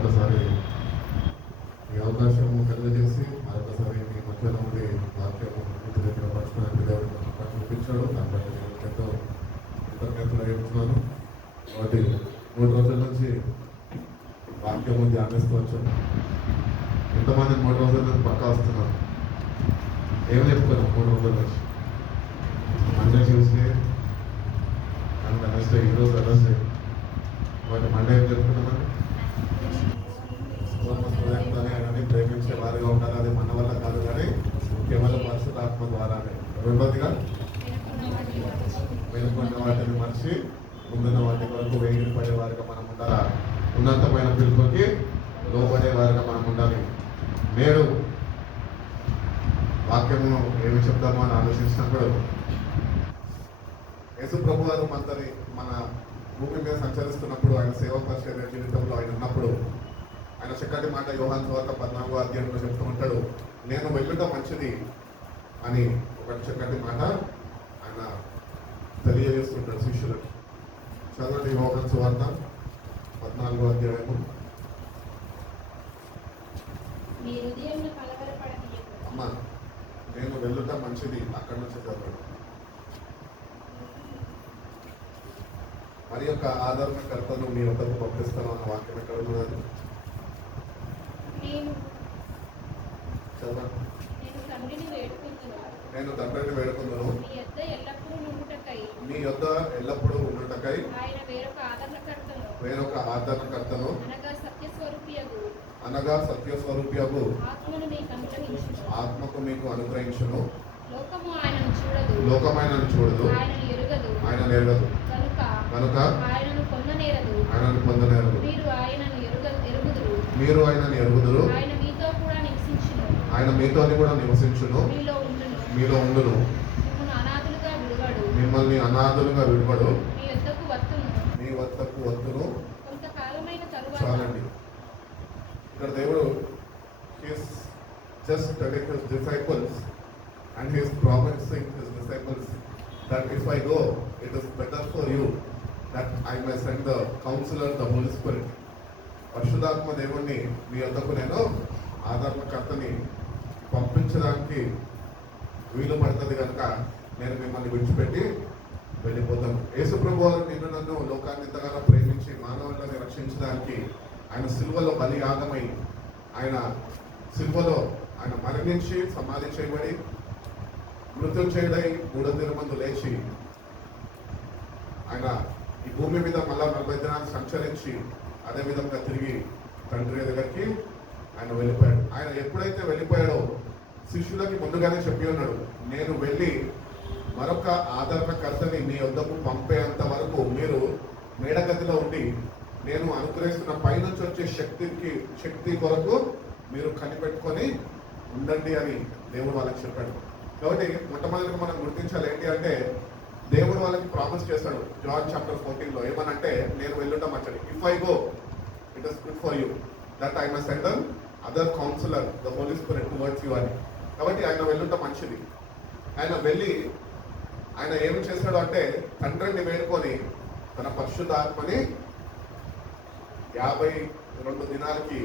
మరొకసారి ఈ అవకాశము కలిగజేసి మరొకసారి మీ మధ్యలో ఉండి వాక్యము ఇంటి దగ్గర పరచుకోవడానికి దేవుడు నాకు చూపించాడు. దాన్ని బట్టి నేను ఎంతో కృతజ్ఞతలు చెప్తున్నాను. కాబట్టి 3 రోజుల నుంచి వాక్యము ధ్యానిస్తూ వచ్చాను. ఎంతమంది 3 రోజుల నుంచి పక్కా వస్తున్నారు? ఏం చెప్తాను? 3 రోజుల నుంచి మండే, ట్యూస్డే అండ్ వెనస్డే. ఈరోజు వెనస్డే. వాటి మండే ఏం చెప్తున్నామని అని ప్రేమించే వారిగా ఉండాలి. అది మన వల్ల కాదు, కానీ కేవలం పరిశుద్ధాత్మ ద్వారానే. రెండోదిగా వెనుకున్న వాటిని మర్చి ముందున్న వాటి వరకు వేగిరి పడే వారిగా మనం ఉండాలి. ఉన్నతమైన పిలుపుకి లోపడే వారిగా మనం ఉండాలి. నేడు వాక్యము ఏమి చెప్తామో అని ఆలోచించినప్పుడు యేసు ప్రభు వారు మన భూమి మీద సంచరిస్తున్నప్పుడు, ఆయన సేవా పరిచర్య జీవితంలో ఆయన ఉన్నప్పుడు ఆయన చక్కటి మాట యోహాను సువార్త 14వ అధ్యాయంలో చెప్తూ ఉంటాడు. నేను వెళ్ళుట మంచిది అని ఒక చక్కటి మాట ఆయన తెలియజేస్తుంటాడు శిష్యులకు. చదవండి యోహాను సువార్త 14వ అధ్యాయము. అమ్మా, నేను వెళ్ళుట మంచిది, అక్కడి నుంచి చదవండి. మరి యొక్క ఆదరణకర్తను మీ వద్దకు పంపిస్తాను అన్న వాక్యం ఎక్కడ ఉన్నది? నేను తండ్రిని వేడుకుందును, మీ యొద్ద ఎల్లప్పుడూ ఉండుటకై వేరొక ఆదరణకర్తను అనగా సత్యస్వరూపియగు ఆత్మకు మీకు అనుగ్రహించును. లోకము ఆయనను చూడదు, ఆయనను ఎరుగదు, కనుక ఆయనను పొందనేరదు. మీరు ఆయనను ఎరుగుదురు, ఆయన మీతోని కూడా నివసించును, మీలో ఉండును. మిమ్మల్ని అనాథులుగా విడువడు, మీ వద్దకు వత్తును. చాలండి. ఇక్కడ దేవుడు just telling his disciples, and he is promising his disciples that if I go, it is better for you that I may send the counselor, the Holy Spirit. పరిశుద్ధాత్మ దేవుణ్ణి మీ వద్దకు నేను ఆదరణకర్తని పంపించడానికి వీలు పడుతుంది కనుక నేను మిమ్మల్ని విడిచిపెట్టి వెళ్ళిపోతాను. యేసు ప్రభు వారు నిన్ను నన్ను లోకాన్ని ఇంతగానో ప్రేమించి మానవులను రక్షించడానికి ఆయన సిలువలో బలియాగమై, ఆయన సిలువలో ఆయన మరణించి సమాధి చేయబడి మృత్యుంజయుడై 3వ దినమందు లేచి ఆయన ఈ భూమి మీద మళ్ళా 40 దినాలు సంచరించి అదే విధంగా తిరిగి తండ్రి దగ్గరికి ఆయన వెళ్ళిపోయాడు. ఆయన ఎప్పుడైతే వెళ్ళిపోయాడో శిష్యులకి ముందుగానే చెప్పి ఉన్నాడు, నేను వెళ్ళి మరొక ఆదరణకర్తని మీ వద్దకు పంపేంత వరకు మీరు మేడగదిలో ఉండి నేను అనుగ్రహిస్తున్న పైనుంచి వచ్చే శక్తి కొరకు మీరు కనిపెట్టుకొని ఉండండి అని దేవుడు వాళ్ళకి చెప్పాడు. కాబట్టి మొట్టమొదటిగా మనం గుర్తించాలి ఏంటి అంటే, దేవుడు వాళ్ళకి ప్రామిస్ చేశాడు జాన్ చాప్టర్ 14లో ఏమనంటే, నేను వెళ్ళుట మంచిది. If I go it is good for you that I must send other counsellor the Holi Spirit towards you అని. కాబట్టి ఆయన వెళ్ళుట మంచిది. ఆయన వెళ్ళి ఆయన ఏమి చేశాడు అంటే, తండ్రిని వేడుకొని తన పరిశుద్ధాత్మని 52 దినాలకి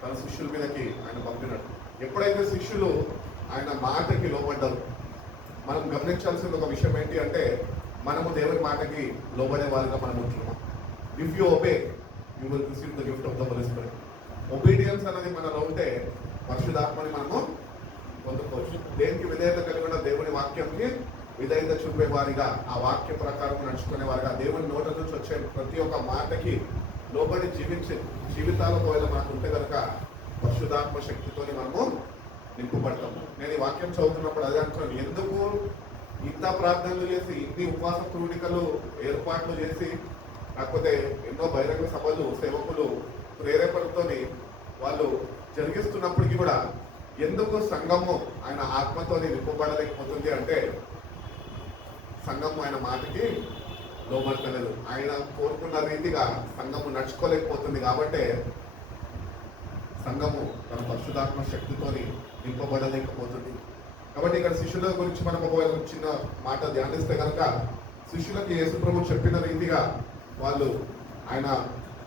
తన శిష్యుల మీదకి ఆయన పంపినాడు. ఎప్పుడైతే శిష్యులు ఆయన మాటకి లోబడ్డారు, మనం గమనించాల్సిన ఒక విషయం ఏంటి అంటే, మనము దేవుని మాటకి లోబడే వారిగా మనం ఉంటున్నాం. If you obey you will receive the gift of the Holi Spirit. Obedience అనేది మనలో ఉంటే పరిశుద్ధాత్మని మనము పొందుకోవచ్చు. దేనికి విధేయత కలిగి ఉన్న దేవుని వాక్యంకి విధేయత చూపే వారిగా, ఆ వాక్య ప్రకారం నడుచుకునే వారిగా, దేవుని నోట నుంచి వచ్చే ప్రతి ఒక్క మాటకి లోబడి జీవించే జీవితాలకు ఒకవేళ మనకు ఉంటే కనుక పరిశుద్ధాత్మ శక్తితోని మనము నింపబడతాము. నేను ఈ వాక్యం చదువుతున్నప్పుడు అదే అనుకున్నాను, ఎందుకు ఇంత ప్రార్థనలు చేసి, ఇన్ని ఉపవాస కూడికలు ఏర్పాట్లు చేసి, కాకపోతే ఎన్నో బహిరంగ సభలు సేవకులు ప్రేరేపణతోని వాళ్ళు జరిగిస్తున్నప్పటికీ కూడా ఎందుకు సంఘము ఆయన ఆత్మతోని నింపబడలేకపోతుంది అంటే, సంఘము ఆయన మాటకి లోబడతలేదు. ఆయన కోరుకున్న రీతిగా సంఘము నడుచుకోలేకపోతుంది. కాబట్టి సంఘము తన పరిశుద్ధాత్మ శక్తితోని నింపబడలేకపోతుంది. కాబట్టి ఇక్కడ శిష్యుల గురించి మనం ఒక చిన్న మాట ధ్యానిస్తే కనుక, శిష్యులకి యేసుప్రభు చెప్పిన రీతిగా వాళ్ళు ఆయన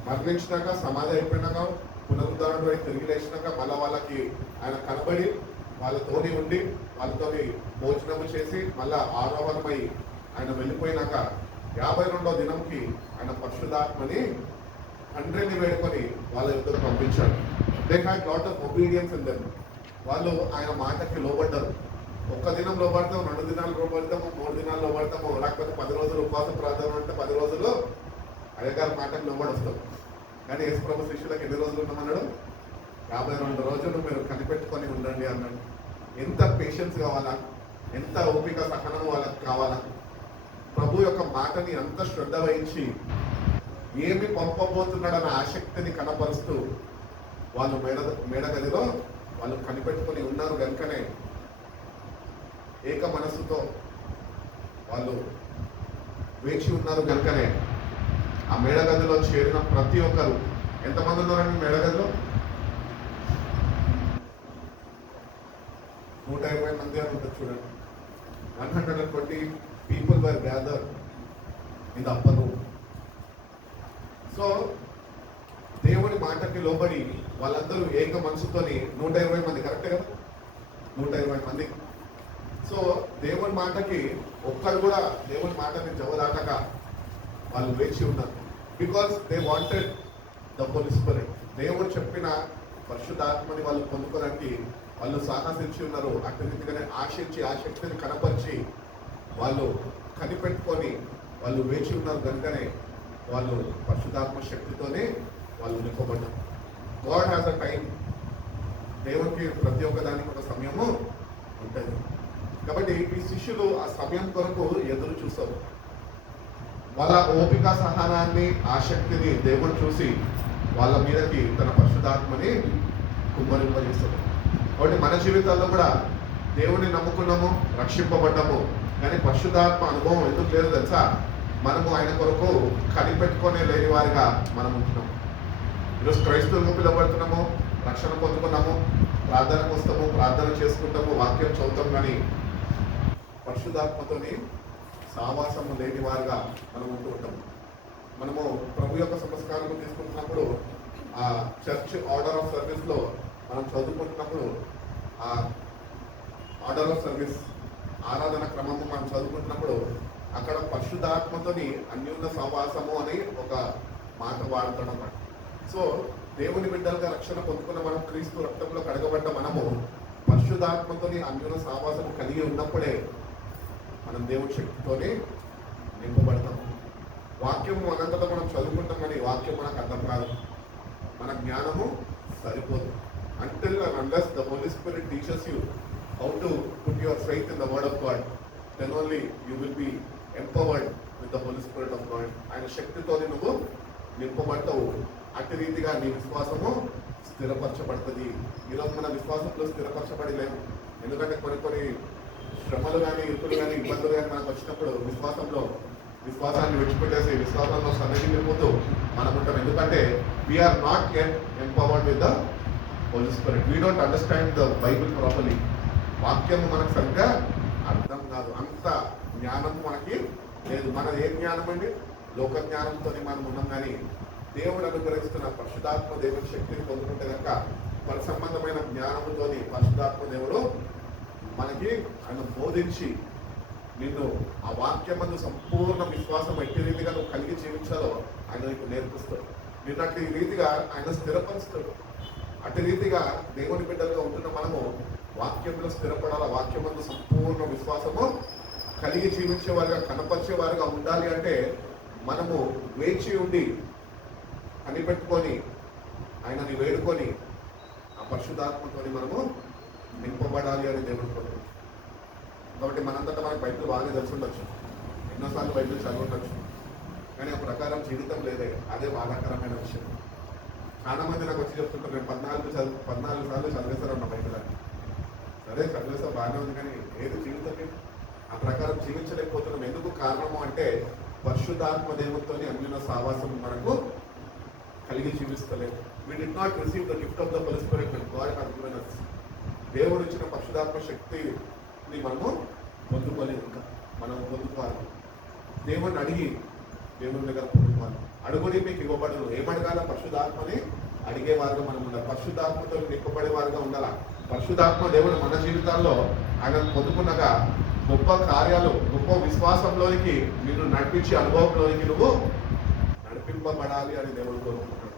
మరణించినాక సమాధి అయిపోయినాక పునరుద్ధరణుడు తిరిగి లేచినాక మళ్ళీ వాళ్ళకి ఆయన కనబడి వాళ్ళతోని ఉండి వాళ్ళతోని భోజనము చేసి మళ్ళా ఆరోహణమై ఆయన వెళ్ళిపోయినాక 52వ దినంకి ఆయన పరిశుద్ధాత్మని తండ్రిని వేడుకొని వాళ్ళ యుద్ధకు పంపించాడు. They had lot of obedience in them. వాళ్ళు ఆయన మాటకి లోబడ్డారు. ఒక్క దినం లోబడతాము, 2 దినాలు లోబడతాము, 3 దినాలు లోబడతాము, లేకపోతే 10 రోజులు ఉపవాస ప్రార్థన అంటే 10 రోజులు అయ్యగారి మాటకి లోబడి వస్తాం. కానీ యేసు ప్రభు శిష్యులకు ఎన్ని రోజులు ఉన్నామన్నాడు? 52 రోజులు మీరు కనిపెట్టుకొని ఉండండి అన్నాడు. ఎంత పేషెన్స్ కావాలా, ఎంత ఓపిక సహనం వాళ్ళకి కావాలా, ప్రభు యొక్క మాటని అంత శ్రద్ధ వహించి ఏమి పంపబోతున్నాడన్న ఆసక్తిని కనపరుస్తూ వాళ్ళు మేడగదిలో వాళ్ళు కనిపెట్టుకొని ఉన్నారు కనుకనే ఏక మనస్సుతో వాళ్ళు వేచి ఉన్నారు కనుకనే ఆ మేడగదిలో చేరిన ప్రతి ఒక్కరు, ఎంతమంది ఉన్నారండి మేడగదిలో? 120 మంది అని ఉంటుంది చూడండి. 120 people were gathered in the upper room. So దేవుని మాటకి లోబడి వాళ్ళందరూ ఏక మనసుతోని 120 మంది, కరెక్టే కదా? 120 మంది. సో దేవుని మాటకి ఒక్కరు కూడా దేవుని మాటని జవదాటక వాళ్ళు వేచి ఉన్నారు. Because they wanted the Holi Spirit. దేవుడు చెప్పిన పరిశుద్ధాత్మని వాళ్ళు పొందుకోవడానికి వాళ్ళు సాహసించి ఉన్నారు. అట్టి రీతిగానే ఆశించి ఆ శక్తిని కనపరిచి వాళ్ళు కనిపెట్టుకొని వాళ్ళు వేచి ఉన్నారు కనుకనే వాళ్ళు పరిశుద్ధాత్మ శక్తితోనే వాళ్ళు నింపబడ్డారు. God has a time. దేవునికి ప్రతి ఒక్క దానికి ఒక సమయము ఉంటుంది. కాబట్టి ఈ శిష్యులు ఆ సమయం కొరకు ఎదురు చూస్తారు. వాళ్ళ ఓపిక సహనాన్ని ఆసక్తిని దేవుడు చూసి వాళ్ళ మీదకి తన పరిశుద్ధాత్మని కుమ్మరింపజేస్తారు. కాబట్టి మన జీవితాల్లో కూడా దేవుని నమ్ముకున్నాము, రక్షింపబడ్డాము, కానీ పరిశుద్ధాత్మ అనుభవం ఎందుకు లేదు తెలుసా? మనము ఆయన కొరకు కనిపెట్టుకునే లేని వారిగా మనం ఉంటున్నాము. ఈరోజు క్రైస్తవులకు పిలువబడుతున్నాము, రక్షణ పొందుకున్నాము, ప్రార్థనకు వస్తాము, ప్రార్థన చేసుకుంటాము, వాక్యం చదువుతాం, కానీ పరిశుద్ధాత్మతోని సావాసము లేని వారుగా మనం ఉంటూ ఉంటాము. మనము ప్రభు యొక్క సంస్కారం తీసుకుంటున్నప్పుడు ఆ చర్చ్ ఆర్డర్ ఆఫ్ సర్వీస్లో మనం చదువుకుంటున్నప్పుడు ఆ ఆర్డర్ ఆఫ్ సర్వీస్ ఆరాధన క్రమము మనం చదువుకుంటున్నప్పుడు అక్కడ పరిశుద్ధాత్మతోని అన్యోన్య సహవాసము అని ఒక మాట వాడతాడు అన్నమాట. సో దేవుని బిడ్డలుగా రక్షణ పొందుకున్న మనం, క్రీస్తు రక్తంలో కడగబడ్డ మనము పరిశుద్ధాత్మతోని అన్యోన్య సహవాసము కలిగి ఉన్నప్పుడే మనం దేవుని శక్తితోనే నింపబడతాం. వాక్యము అనంతటా మనం చదువుకుంటాం, కానీ వాక్యం మనకు అర్థం కాదు, మన జ్ఞానము సరిపోదు. Until and unless the Holy Spirit teaches you how to put your faith in the Word of God, then only you will be empowered with the Holy Spirit of God. ఆయన శక్తితోని నువ్వు నింపబడతావు. అట్టి రీతిగా నీ విశ్వాసము స్థిరపరచబడుతుంది. ఈరోజు మన విశ్వాసంలో స్థిరపరచబడి లేవు. ఎందుకంటే కొన్ని శ్రమలు కానీ, ఇరుకులు కానీ, ఇబ్బందులు కానీ మనకు వచ్చినప్పుడు విశ్వాసాన్ని విడిచిపెట్టేసి విశ్వాసంలో సన్నగిల్లిపోతూ మనం ఉంటాం. ఎందుకంటే we are not yet empowered with the Holi Spirit. We don't understand the Bible properly. వాక్యం మనకు సరిగ్గా అర్థం కాదు, అంత జ్ఞానం మనకి లేదు. మన ఏ జ్ఞానం అండి? లోక జ్ఞానంతో మనం ఉన్నాం. కానీ దేవుడు అనుగ్రహిస్తున్న పరిశుద్ధాత్మ దేవుని శక్తిని పొందుకుంటే కనుక పరి సంబంధమైన జ్ఞానంతో పరిశుద్ధాత్మ దేవుడు మనకి ఆయన బోధించి నిన్ను ఆ వాక్యమందు సంపూర్ణ విశ్వాసం ఎట్టి రీతిగా నువ్వు కలిగి జీవించాలో ఆయన నీకు నేర్పిస్తాడు. నిన్ను అట్టి రీతిగా ఆయన స్థిరపరుస్తాడు. అట్టి రీతిగా దేవుని బిడ్డలుగా ఉంటున్న మనము వాక్యంలో స్థిరపడాలి. వాక్యమందు సంపూర్ణ విశ్వాసము కలిగి జీవించేవారుగా, కనపరిచేవారుగా ఉండాలి. అంటే మనము వేచి ఉండి కనిపెట్టుకొని ఆయనని వేడుకొని ఆ పరిశుద్ధాత్మతోని మనము నింపబడాలి అని దేవుడు కోరుకుంటున్నాడు. కాబట్టి మనంతటా మనకు బైబిల్ బాగానే తెలిసి ఉండొచ్చు, ఎన్నోసార్లు బైబిల్ చదివి ఉండొచ్చు, కానీ ఆ ప్రకారం జీవితం లేదే. అదే బాధాకరమైన విషయం. చాలా మంది నాకు వచ్చి చెప్తుంటారు, నేను 14 సార్లు చదివేశారన్న బైబిల్ అని. సరే చదివేసా, బాగానే ఉంది, కానీ ఏది జీవితం లేదు. ఆ ప్రకారం జీవించలేకపోతున్నాం. ఎందుకు కారణము అంటే పరిశుద్ధాత్మ దేవునితో అన్యున సావాసం మనకు కలిగి జీవిస్తలేదు. We did not receive the gift of the Holy Spirit when God has given us. దేవుడు ఇచ్చిన పరిశుద్ధాత్మ శక్తిని మనము పొందుకోలేదు. ఇంకా మనం పొందుకోవాలి. దేవుడిని అడిగి దేవుని దగ్గర పొందుకోవాలి. అడుగుడి మీకు ఇవ్వబడును. ఏమడగాల? పరిశుద్ధాత్మని అడిగేవారుగా మనం ఉండాలి. పరిశుద్ధాత్మతో నింపబడేవారుగా ఉండాలా. పరిశుద్ధాత్మ దేవుడు మన జీవితాల్లో ఆయన పొందుకున్నగా గొప్ప కార్యాలు, గొప్ప విశ్వాసంలోనికి నిన్ను నడిపించే అనుభవంలోనికి నువ్వు నడిపింపబడాలి అని దేవుడు కోరుకుంటున్నాడు.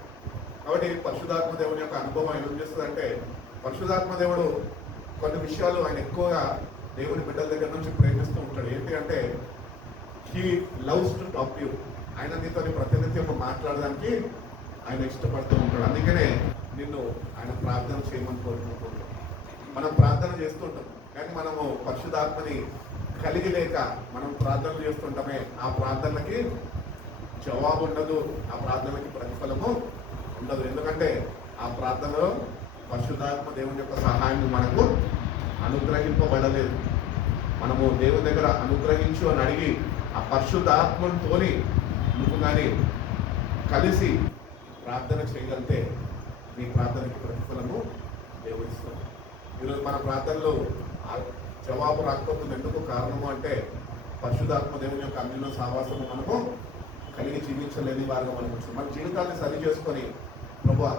కాబట్టి పరిశుద్ధాత్మ దేవుని యొక్క అనుభవం ఆయన ఏం చేస్తుందంటే, పరిశుద్ధాత్మ దేవుడు కొన్ని విషయాలు ఆయన ఎక్కువగా దేవుని బిడ్డల దగ్గర నుంచి ప్రేమిస్తూ ఉంటాడు. ఏంటి అంటే, he loves to talk you. ఆయన నీతో ప్రతినిత్యం మాట్లాడడానికి ఆయన ఇష్టపడుతూ ఉంటాడు. అందుకనే నిన్ను ఆయన ప్రార్థన చేయమని కోరుకుంటూ ఉంటాడు. మనం ప్రార్థన చేస్తుంటాం, కానీ మనము పరిశుద్ధాత్మని కలిగి లేక మనం ప్రార్థన చేస్తుంటామే. ఆ ప్రార్థనలకి జవాబు ఉండదు, ఆ ప్రార్థనలకి ప్రతిఫలము ఉండదు. ఎందుకంటే ఆ ప్రార్థనలో పరిశుద్ధాత్మ దేవుని యొక్క సహాయం మనకు అనుగ్రహింపబడలేదు. మనము దేవుని దగ్గర అనుగ్రహించు అని అడిగి ఆ పరిశుద్ధాత్మతోని నువ్వు కానీ కలిసి ప్రార్థన చేయగలిగితే నీ ప్రార్థనకి ప్రతిఫలము దేవుడు ఇస్తాడు. ఈరోజు మన ప్రార్థనలో జవాబు రాకపోతుంది. ఎందుకు కారణము అంటే, పరిశుద్ధాత్మ దేవుని యొక్క అన్యుల సహవాసము మనము కలిగి జీవించలేని వారుగా మనం వచ్చింది. మన జీవితాన్ని సరి చేసుకొని, ప్రభువా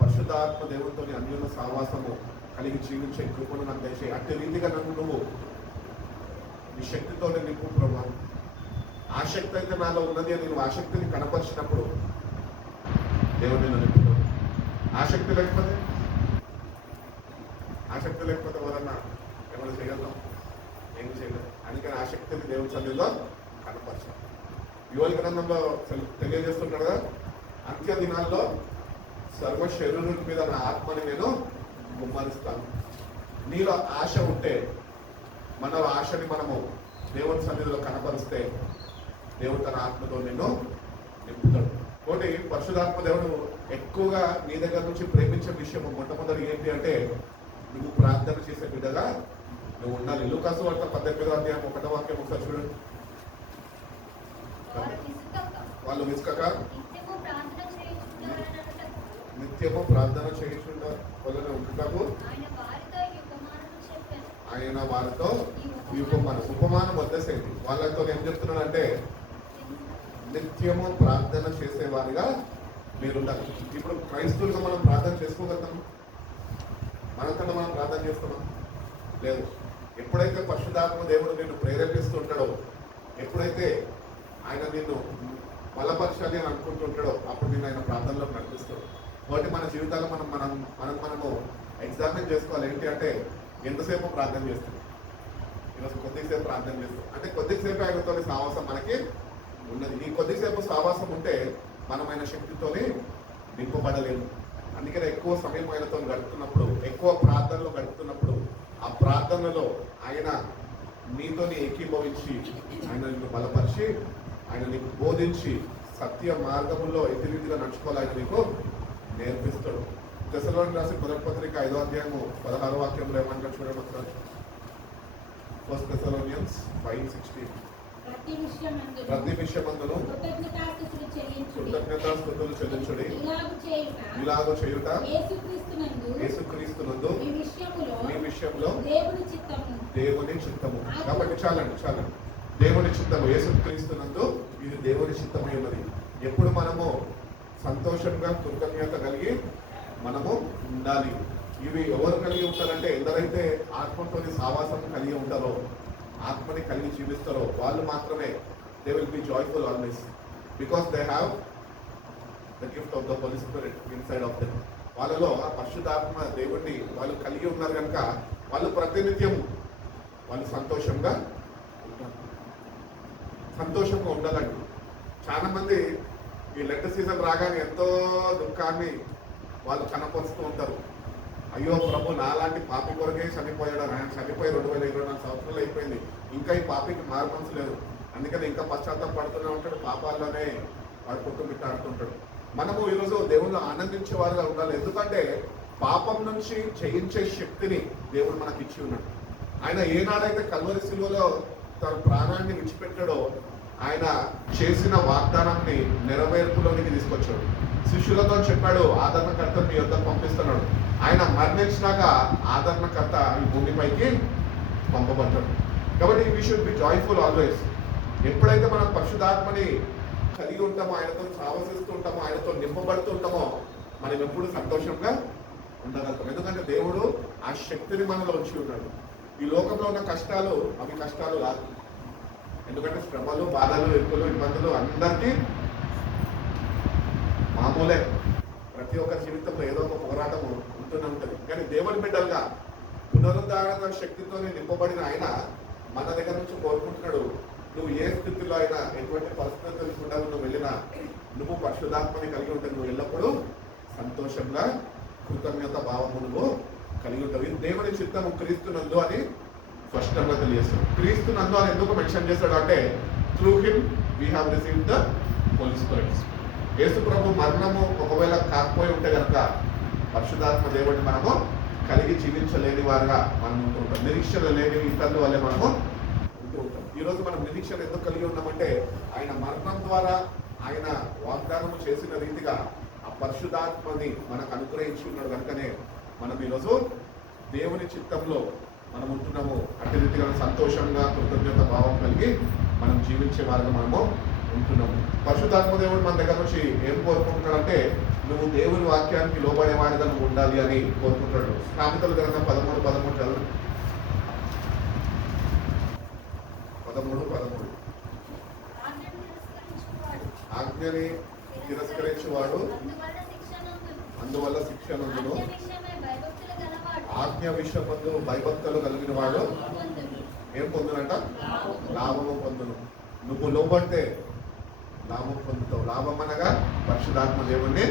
పరిశుద్ధాత్మ దేవునితో అన్యుల సహవాసము కలిగి జీవించే కృపను నాకు దయచేయి. అట్టి రీతిగా నన్ను నువ్వు నీ శక్తితోనే నింపు ప్రభువా. ఆసక్తి అయితే నాలో ఉన్నది అని నువ్వు ఆసక్తిని కనపరిచినప్పుడు దేవుడు నిన్ను నింపుతాడు. ఆసక్తి లేకపోతే ఎవరన్నా ఏమైనా చేయగలం? ఏం చేయలేదు. అందుకని ఆసక్తిని దేవుని సన్నిధిలో కనపరచాలి. యువల గ్రంథంలో తెలియజేస్తుంటాడు కదా, అంత్య దినాల్లో సర్వ శరీరుల మీద నా ఆత్మని నేను గుమ్మరిస్తాను. నీలో ఆశ ఉంటే, మన ఆశని మనము దేవుని సన్నిధిలో కనపరిస్తే దేవుడు తన ఆత్మతో నిన్ను నింపుతాడు. ఒకటి, పరిశుద్ధాత్మ దేవుడు ఎక్కువగా నీ దగ్గర నుంచి ప్రేమించే విషయం మొట్టమొదటి ఏంటి అంటే, నువ్వు ప్రార్థన చేసే బిడ్డగా నువ్వు ఉండాలి. లూకాసు వార్త 18వ అధ్యాయం 1వ వాక్యం ఒకసారి చూడండి. వాళ్ళు విసుకక నిత్యము ప్రార్థన చేయుచుండ వలన ఉంటుటకు ఆయన వారితో ఈ ఉపమానం వదిలేసేది. వాళ్ళతో ఏం చెప్తున్నాడు అంటే, నిత్యము ప్రార్థన చేసేవారిగా మీరుండాలి. ఇప్పుడు క్రైస్తవులుగా మనం ప్రార్థన చేసుకోగలుగుతాం? మనకన్నా మనం ప్రార్థన చేస్తున్నాం? లేదు. ఎప్పుడైతే పరిశుద్ధాత్మ దేవుడు నిన్ను ప్రేరేపిస్తుంటాడో, ఎప్పుడైతే ఆయన నిన్ను బలపరచాలి అని అనుకుంటుంటాడో, అప్పుడు నేను ఆయన ప్రార్థనలోకి నడిపిస్తాడు. కాబట్టి మన జీవితాల్లో మనము ఎగ్జామిన్ చేసుకోవాలి. ఏంటి అంటే, ఎంతసేపు ప్రార్థన చేస్తాం? ఈరోజు కొద్దిసేపు ప్రార్థన చేస్తాం అంటే కొద్దిసేపు ఆయనతో సావాసం మనకి ఉన్నది. ఈ కొద్దిసేపు సావాసం ఉంటే మనమైన శక్తితోనే నింపబడలేము. అందుకనే ఎక్కువ సమయం ఆయనతో గడుపుతున్నప్పుడు, ఎక్కువ ప్రార్థనలో గడుపుతున్నప్పుడు, ఆ ప్రార్థనలో ఆయన నీతోని ఏకీభవించి, ఆయన నిన్ను బలపరిచి, ఆయన నీకు బోధించి సత్య మార్గంలో ఎదురీతిగా నడుచుకోవాలి ఆయన నీకు నేర్పిస్తాడు. తెస్సలోనికీయులకు రాసిన మొదటి పత్రిక 5వ అధ్యాయము 16వ వాక్యంలో ఏమంటారు చూడమంటారు. 1 Thessalonians 5:16. ప్రతి విషయమందును కృతజ్ఞతాస్తుతులు చెల్లించుడి. ఇలాగ చేయుట యేసుక్రీస్తునందు మీ విషయంలో దేవుని చిత్తము. కాబట్టి చాలండి. దేవుని చిత్తము యేసుక్రీస్తునందు ఇది దేవుని చిత్తమై ఉన్నది. ఎప్పుడు మనము సంతోషంగా కృతజ్ఞత కలిగి మనము ఉండాలి. ఇవి ఎవరు కలిగి ఉంటారంటే, ఎందరైతే ఆత్మతోని సావాసం కలిగి ఉంటారో, ఆత్మని కలిగి జీవిస్తారో వాళ్ళు మాత్రమే they will be joyful always, because they have the gift of the Holi Spirit inside of them. వాళ్ళలో ఆ పరిశుద్ధాత్మ దేవుణ్ణి వాళ్ళు కలిగి ఉన్నారు కనుక వాళ్ళు ప్రతినిత్యం వాళ్ళు సంతోషంగా ఉండాలండి. చాలా మంది ఈ లెట్ సీజన్ రాగానే ఎంతో దుఃఖాన్ని వాళ్ళు కనపరుస్తూ ఉంటారు. అయ్యో ప్రభు, నాలాంటి పాపి కొరకే చనిపోయాడు. ఆయన చనిపోయి 2024 సంవత్సరాలు అయిపోయింది, ఇంకా ఈ పాపికి మారుమనసు లేదు. అందుకని ఇంకా పశ్చాత్తాప పడుతూనే ఉంటాడు, పాపాల్లోనే వాడు కొట్టుమిట్టాడుతుంటాడు. మనము ఈరోజు దేవుళ్ళు ఆనందించే వారుగా ఉండాలి. ఎందుకంటే పాపం నుంచి జయించే శక్తిని దేవుడు మనకి ఇచ్చి ఉన్నాడు. ఆయన ఏనాడైతే కల్వరి శిలువలో తన ప్రాణాన్ని విడిచిపెట్టాడో, ఆయన చేసిన వాగ్దానాన్ని నెరవేర్పులోనికి తీసుకొచ్చాడు. శిష్యులతో చెప్పాడు, ఆదరణకర్తను మీ యొద్దకు పంపిస్తున్నాడు. ఆయన మరణించినాక ఆదరణకర్త ఈ భూమిపైకి పంపబడ్డాడు. కాబట్టి we should be joyful always. ఎప్పుడైతే మనం పరిశుద్ధాత్మని కలిగి ఉంటామో, ఆయనతో సావసిస్తూ ఉంటామో, ఆయనతో నింపబడుతుంటామో మనం ఎప్పుడు సంతోషంగా ఉండగలుగుతాం. ఎందుకంటే దేవుడు ఆ శక్తిని మనలో ఉంచి ఉన్నాడు. ఈ లోకంలో ఉన్న కష్టాలు అవి కష్టాలు కాదు. ఎందుకంటే శ్రమలు, బాధలు, ఇరుకులు, ఇబ్బందులు అందరికీ మామూలే. ప్రతి ఒక్కరి జీవితంలో ఏదో ఒక పోరాటము ఉంటూనే ఉంటుంది. కానీ దేవుని బిడ్డలుగా పునరుద్ధారణ శక్తితో నింపబడిన ఆయన మన దగ్గర నుంచి కోరుకుంటున్నాడు, నువ్వు ఏ స్థితిలో అయినా, ఎటువంటి పరిస్థితులు కూడా నువ్వు వెళ్ళినా, నువ్వు పరిశుద్ధాత్మని కలిగి ఉంటే నువ్వు ఎల్లప్పుడూ సంతోషంగా కృతజ్ఞత భావము నువ్వు కలిగి ఉంటావు. ఇది దేవుని చిత్తము క్రీస్తునందు అని స్పష్టంగా తెలియజేస్తాడు. క్రీస్తునందు అని ఎందుకు మెన్షన్ చేశాడు అంటే, through him we have received the Holi spirit. Yesu ప్రభు మరణము ఒకవేళ కాకపోయి ఉంటే కనుక పరిశుద్ధాత్మ దేవుడిని మనము కలిగి జీవించలేని వారుగా మనం ఉంటూ ఉంటాం. నిరీక్షణ లేని ఇతరుల వల్లే మనము ఉంటూ ఉంటాం. ఈరోజు మనం నిరీక్షణ ఎందుకు కలిగి ఉన్నామంటే, ఆయన మరణం ద్వారా ఆయన వాగ్దానం చేసిన రీతిగా ఆ పరిశుద్ధాత్మని మనకు అనుగ్రహించి ఉన్నాడు కనుకనే మనం ఈరోజు దేవుని చిత్తంలో మనం ఉంటున్నాము. అట్టి రీతిగా సంతోషంగా కృతజ్ఞత భావం కలిగి మనం జీవించే వారిగా మనము ఉంటున్నాము. పరిశుద్ధాత్మ దేవుడు మన దగ్గర నుంచి ఏం కోరుకుంటున్నాడంటే, నువ్వు దేవుని వాక్యానికి లోబడేవాడిగా నువ్వు ఉండాలి అని కోరుకుంటున్నాడు. సామెతల గ్రంథం 13:13 చదువు. 13:13 ఆజ్ఞని తిరస్కరించువాడు అందువల్ల శిక్ష నందును, ఆజ్ఞ విషయమందు భయభక్తులు కలిగిన వాడు ఏం పొందునంట? లాభము పొందును. నువ్వు లోబడితే లాభం పొందుతావు. లాభం అనగా పరిశుద్ధాత్మ దేవుణ్ణి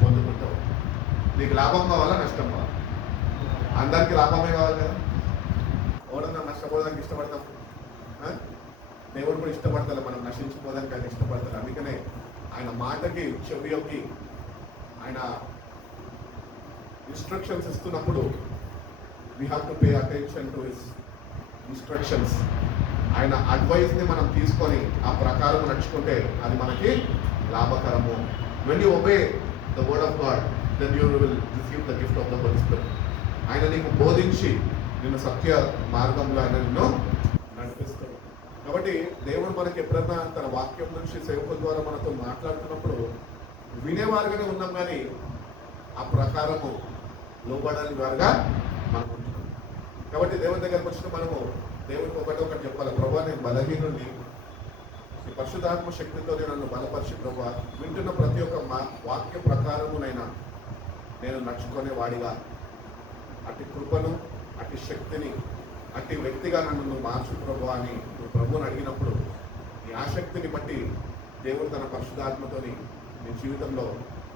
పొందుకుంటావు. నీకు లాభం కావాలా, నష్టం కావాలా? అందరికీ లాభమే కావాలి కదా. ఎవడన్నా నష్టపోవడానికి ఇష్టపడతాం? దేవుడు కూడా ఇష్టపడతాడు మనం నశించిపోవడానికి. ఆయన ఇష్టపడతాడు. అందుకనే ఆయన మాటకి చెవియొక్కి ఆయన ఇన్స్ట్రక్షన్స్ ఇస్తున్నప్పుడు we have to pay attention to his instructions. ఆయన అడ్వైస్ని మనం తీసుకొని ఆ ప్రకారం నడుచుకుంటే అది మనకి లాభకరము. When you obey the word of God then you will receive the gift of the Holi spirit. ఆయన నీకు బోధించి నిన్ను సత్య మార్గంలో ఆయన నిన్ను నడిపిస్తాడు. కాబట్టి దేవుడు మనకి ఎప్పుడన్నా తన వాక్యం నుంచి సేవకుల ద్వారా మనతో మాట్లాడుతున్నప్పుడు వినేవారుగానే ఉన్నాం, కానీ ఆ ప్రకారము లోబడని వారుగా మనం ఉంటున్నాం. కాబట్టి దేవుని దగ్గరకు వచ్చిన మనము దేవునికి ఒకటి చెప్పాలి, ప్రభా నేను బలహీనుని, ఈ పరిశుద్ధాత్మ శక్తితో నన్ను బలపరిచి ప్రభా వింటున్న ప్రతి ఒక్క వాక్య ప్రకారమునైనా నేను నడుచుకునే వాడిగా, అటు కృపను, అటు శక్తిని, అట్టి వ్యక్తిగా నన్ను నువ్వు మార్చు ప్రభు అని నువ్వు ప్రభువుని అడిగినప్పుడు ఈ ఆసక్తిని బట్టి దేవుడు తన పరిశుద్ధాత్మతోని నీ జీవితంలో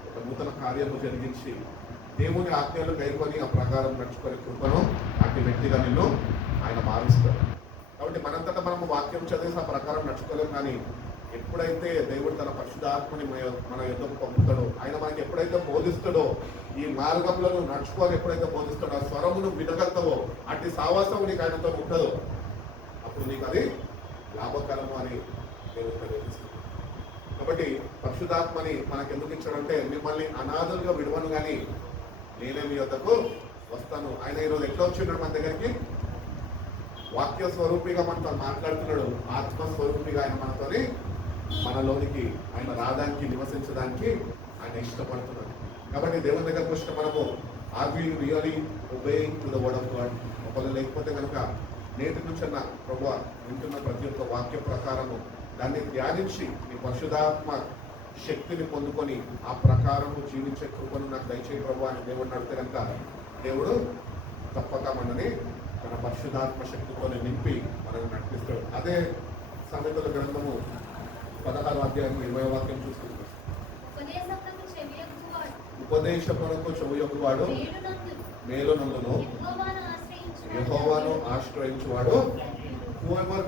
ఒక నూతన కార్యాలు జరిగించి దేవుని ఆజ్ఞలు గైకొని ఆ ప్రకారం నడుచుకునే కృపను అట్టి వ్యక్తిగా నిన్ను ఆయన మారుస్తాడు. కాబట్టి మనంతటా మనము వాక్యం చదివేసి ఆ ప్రకారం నడుచుకోలేము, కానీ ఎప్పుడైతే దేవుడు తన పరిశుద్ధాత్మని మన యుద్ధకు పంపుతాడో, ఆయన మనకి ఎప్పుడైతే బోధిస్తాడో, ఈ మార్గంలో నువ్వు నడుచుకోవాలి ఎప్పుడైతే బోధిస్తాడో, ఆ స్వరము నువ్వు వినగలుగుతావో, అట్టి సావాసం నీకు ఆయనతో ఉంటుందో, అప్పుడు నీకు అది లాభకరము అని దేవుడు తెలియజేస్తుంది. కాబట్టి పరిశుద్ధాత్మని మనకు ఎందుకు ఇచ్చాడంటే, మిమ్మల్ని అనాథులుగా విడవను కానీ నేనే మీ వద్దకు వస్తాను. ఆయన ఈరోజు ఎట్లా వచ్చిన్నాడు మన దగ్గరికి? వాక్య స్వరూపిగా మనతో మాట్లాడుతున్నాడు. ఆత్మస్వరూపిగా ఆయన మనతోని మనలోనికి ఆయన రావడానికి, నివసించడానికి ఆయన ఇష్టపడుతున్నాడు. కాబట్టి దేవుని దగ్గరకు వచ్చిన మనము are we really obeying to the word of God? ఒకవేళ లేకపోతే కనుక నేటి నుంచి అన్న ప్రభు వింటున్న ప్రతి ఒక్క వాక్య ప్రకారము దాన్ని ధ్యానించి నీ పరిశుద్ధాత్మ శక్తిని పొందుకొని ఆ ప్రకారము జీవించే కృపను నాకు దయచేయి ప్రభు అని దేవుడిని అడిగితే కనుక దేవుడు తప్పక మనని తన పరిశుద్ధాత్మ శక్తితో నింపి మనల్ని నడిపిస్తాడు. అదే సామెతల గ్రంథము 16వ అధ్యాయం 20వ వాక్యం చూస్తున్నాం. ఉపదేశమునకు చెవియొక్కువాడు మేలునందును, యెహోవాను ఆశ్రయించువాడు, whoever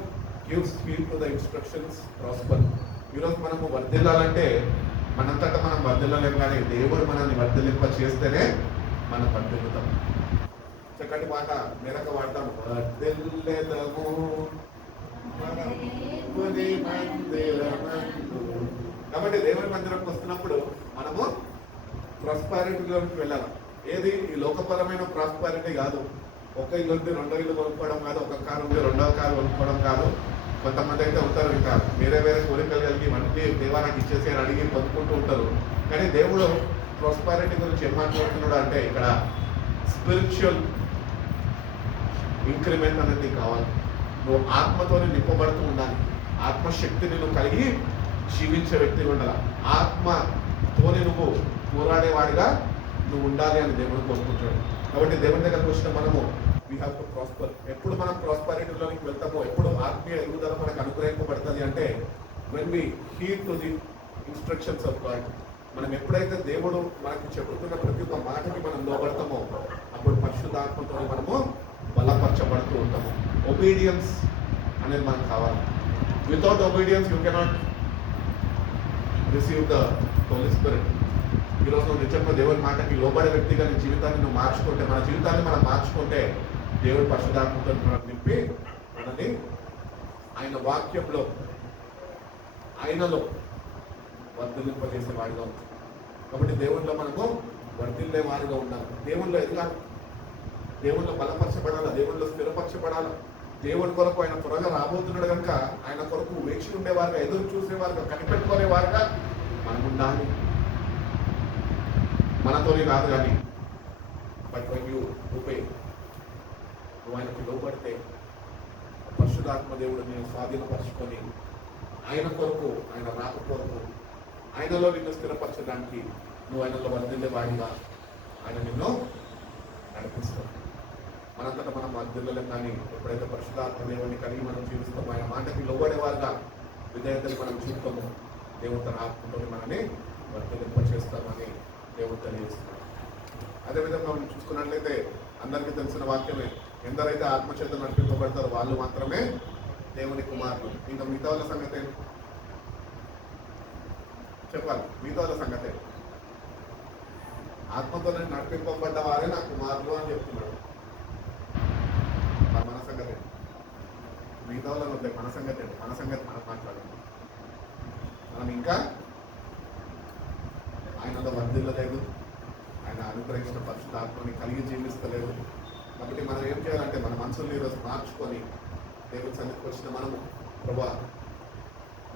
gives heed to the instructions prosper. ఈరోజు మనము వర్ధిల్లాలంటే మనంతటా మనం వర్ధిల్లలేము, కానీ దేవుడు మనల్ని వర్ధిల్లింప చేస్తేనే మనం వర్ధిల్లుతాం. చక్కటి మాట మెరక వాడతాము, వర్ధిల్లెదము దేవుని మందిరమందు. కాబట్టి దేవుని మందిరంకి వస్తున్నప్పుడు మనము ప్రాస్పారిటీలోకి వెళ్ళాలి. ఏది ఈ లోకపరమైన ప్రాస్పారిటీ కాదు. ఒక ఇల్లు ఉంటే రెండో ఇల్లు కొనుక్కోవడం కాదు, ఒక కారు ఉంటే రెండవ కారు కొనుక్కోవడం కాదు, కొంతమంది అయితే ఉంటారు ఇంకా వేరే వేరే కోరికలు కలిగి ఇవన్నీ దేవా నాకు ఇచ్చేసి అని అడిగి పొందుకుంటూ ఉంటారు. కానీ దేవుడు ప్రాస్పారిటీ గురించి ఏం మాట్లాడుతున్నాడు అంటే ఇక్కడ స్పిరిచువల్ ఇంక్రిమెంట్ అనేది కావాలి. నువ్వు ఆత్మతోనే నింపబడుతూ ఉండాలి. ఆత్మశక్తిని నువ్వు కలిగి జీవించే వ్యక్తిగా ఉండాలి. ఆత్మతోనే నువ్వు పోరాడేవాడిగా నువ్వు ఉండాలి అని దేవుడు కోరుకుంటాడు. కాబట్టి దేవుని దగ్గరకు వచ్చిన మనము వీ హ్యావ్ టు ప్రాస్పర్. ఎప్పుడు మనం ప్రాస్పారిటీలోకి వెళ్తామో, ఎప్పుడు ఆత్మీయ ఎదుగుదల మనకు అనుగ్రహింపబడుతుంది అంటే when we heed to the instructions of God. మనం ఎప్పుడైతే దేవుడు మనకు చెబుతున్న ప్రతి ఒక్క మాటకి మనం లోబడతామో అప్పుడు పరిశుద్ధాత్మతో మనము బలపరచబడుతూ ఉంటాము. ఒబీడియన్స్ అనేది మనకు కావాలి. Without obedience you cannot receive the Holi Spirit. ఈరోజు నువ్వు నిజంగా దేవుని మాటకి లోబడే వ్యక్తిగా నీ జీవితాన్ని నువ్వు మార్చుకుంటే, మన జీవితాన్ని మనం మార్చుకుంటే దేవుడు పరిశుద్ధాత్మతో మనకు నింపి మనని ఆయన వాక్యంలో ఆయనలో వర్ధిల్లింపజేసే వాడిగా ఉంటుంది. కాబట్టి దేవుళ్ళలో మనము వర్ధిల్లే వారిగా ఉండాలి. దేవుళ్ళలో ఎదగాలి, దేవుళ్ళలో బలపరచబడాలి, దేవుళ్ళలో స్థిరపరచబడాలి. దేవుడి కొరకు ఆయన త్వరగా రాబోతున్నాడు కనుక ఆయన కొరకు వేచి ఉండేవారుగా, ఎదురు చూసేవారుగా, కనిపెట్టుకునేవారుగా మనం ఉండాలి. మనతోనే కాదు కానీ బట్ when you obey, నువ్వు ఆయనకు లోబడితే పరిశుద్ధాత్మ దేవుడు నేను స్వాధీనపరచుకొని ఆయన కొరకు, ఆయన రాక కొరకు, ఆయనలో నిన్ను స్థిరపరచడానికి నువ్వు ఆయనలో వర్ధిల్లే వాడిగా ఆయన నిన్ను నడిపిస్తావు. మనంతటా మనం వర్ధిల్లలేం. కానీ ఎప్పుడైతే పరిశుద్ధాత్మ దేవుడిని కలిగి మనం జీవిస్తామో, ఆయన మాటకి లోబడేవారుగా విధేయతని మనం చూస్తామో దేవుడు తన ఆత్మతో మనని వర్ధిల్లింపచేస్తామని దేవుడు తెలియజేస్తున్నాడు. అదేవిధంగా మనం చూసుకున్నట్లయితే అందరికీ తెలిసిన వాక్యమే, ఎందరైతే ఆత్మచేత నడిపింపబడతారో వాళ్ళు మాత్రమే దేవుని కుమారులు. ఇంకా మిగతా వాళ్ళ సంగతి చెప్పాలి. మిగతా వాళ్ళ సంగతి ఆత్మతో నడిపింపబడ్డ వారే నా కుమారులు అని చెప్తున్నాడు. మన సంగతి మిగతా వాళ్ళని వద్ద మన సంగతి మనం మాట్లాడాలి. మనం ఇంకా ఆయనలో వర్ధిల్లలేదు, ఆయన అనుగ్రహించిన పరిశుద్ధాత్మని కలిగి జీవిస్తలేదు. కాబట్టి మనం ఏం చేయాలంటే మన మనసుని ఈరోజు మార్చుకొని దేవుడి సన్నిధికి వచ్చిన మనము, ప్రభువా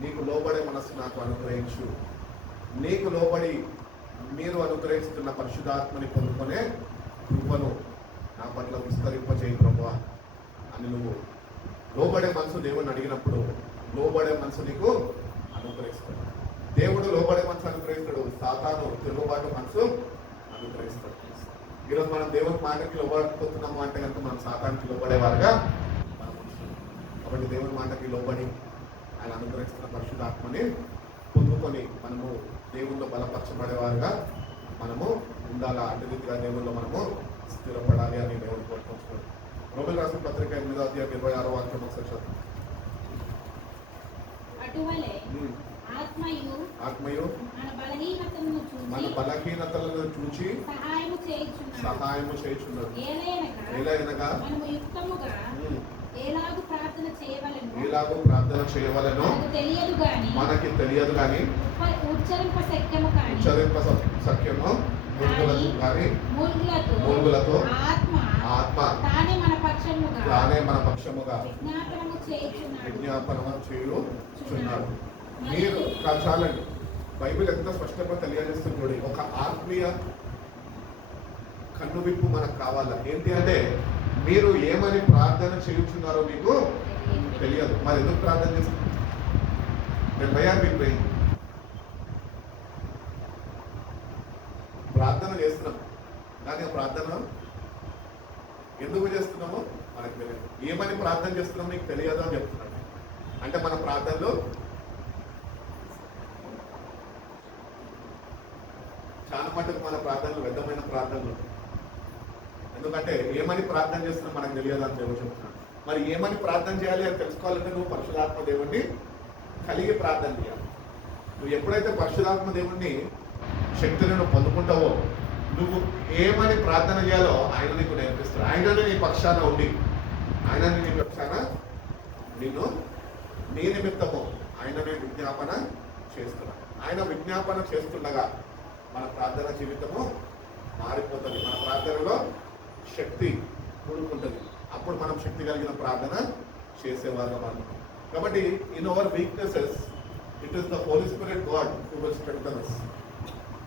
నీకు లోబడే మనసు నాకు అనుగ్రహించు, నీకు లోబడి మీరు అనుగ్రహిస్తున్న పరిశుద్ధాత్మని పొందుకునే కృపను నా పట్ల విస్తరింపజేయి ప్రభువా అని నువ్వు లోబడే మనసు దేవుడిని అడిగినప్పుడు లోబడే మనసు నీకు అనుగ్రహిస్తాడు. దేవుడు లోబడే మనసు అనుగ్రహిస్తాడు, సాతాను తిరుగుబాటు మనసు అనుగ్రహిస్తాడు. ఈరోజు మనం దేవుని మాటకి లోబడిపోతున్నాము అంటే కనుక మనం సాతానికి లోబడేవారుగా మనం ఉంటున్నాం. కాబట్టి దేవుని మాటకి లోబడి ఆయన అనుగ్రహిస్తున్న పరిశుద్ధాత్మని పొందుకొని మనము దేవుల్లో బలపరచబడేవారుగా మనము ఉండాలా. అటు రీతిగా దేవుల్లో మనము స్థిరపడాలి అని దేవుడు కోరుకుంటున్నాడు. రోమిల రాసిన పత్రిక 8వ అధ్యాయం 26వ వాక్యం ఒకసారి చదువు. ఆత్మయు మన బలహీనతలను చూచి సహాయము చేయుచున్నాడు. ఏలైనగా ఎలాగూ ప్రార్థన చేయవలెను మనకి తెలియదు కానీ ఉచ్చరింప సఖ్యము మూలుగులతో ఆత్మ తానే మన పక్షముగా విజ్ఞాపనము చేయుచున్నాడు. మీరు చాలండి, బైబిల్ ఎంత స్పష్టంగా తెలియజేస్తుంది. ఒక ఆత్మీయ కన్నువిప్పు మనకు కావాలా. ఏంటి అంటే మీరు ఏమని ప్రార్థన చేయుచున్నారో మీకు తెలియదు. మరి ఎందుకు ప్రార్థన చేస్తున్నారు? ప్రార్థన చేస్తున్నాం కానీ ఆ ప్రార్థన ఎందుకు చేస్తున్నామో మనకు తెలియదు. ఏమని ప్రార్థన చేస్తున్నామో నీకు తెలియదు అని చెప్తున్నాడు. అంటే మన ప్రార్థనలు చాలా మటుకు మన ప్రార్థనలు వ్యర్థమైన ప్రార్థనలు. ఎందుకంటే ఏమని ప్రార్థన చేస్తున్నా మనకు తెలియదు అని దేవుడు చెప్తున్నాడు. మరి ఏమని ప్రార్థన చేయాలి అని తెలుసుకోవాలంటే నువ్వు పరిశుద్ధాత్మ దేవుణ్ణి కలిగి ప్రార్థన చేయాలి. నువ్వు ఎప్పుడైతే పరిశుద్ధాత్మ దేవుణ్ణి శక్తిని నువ్వు పొందుకుంటావో నువ్వు ఏమని ప్రార్థన చేయాలో ఆయన నీకు నేర్పిస్తాడు. ఆయనని నీ పక్షాన ఉండి ఆయనని నీ పక్షాన నిన్ను నీ నిమిత్తము ఆయననే విజ్ఞాపన చేస్తున్నాడు. ఆయన విజ్ఞాపన చేస్తుండగా మన ప్రార్థన జీవితము మారిపోతుంది. మన ప్రార్థనలో శక్తి కూడుకుంటుంది. అప్పుడు మనం శక్తి కలిగిన ప్రార్థన చేసేవాళ్ళం. మనం కాబట్టి in our weaknesses it is the Holi spirit God who will strengthen us.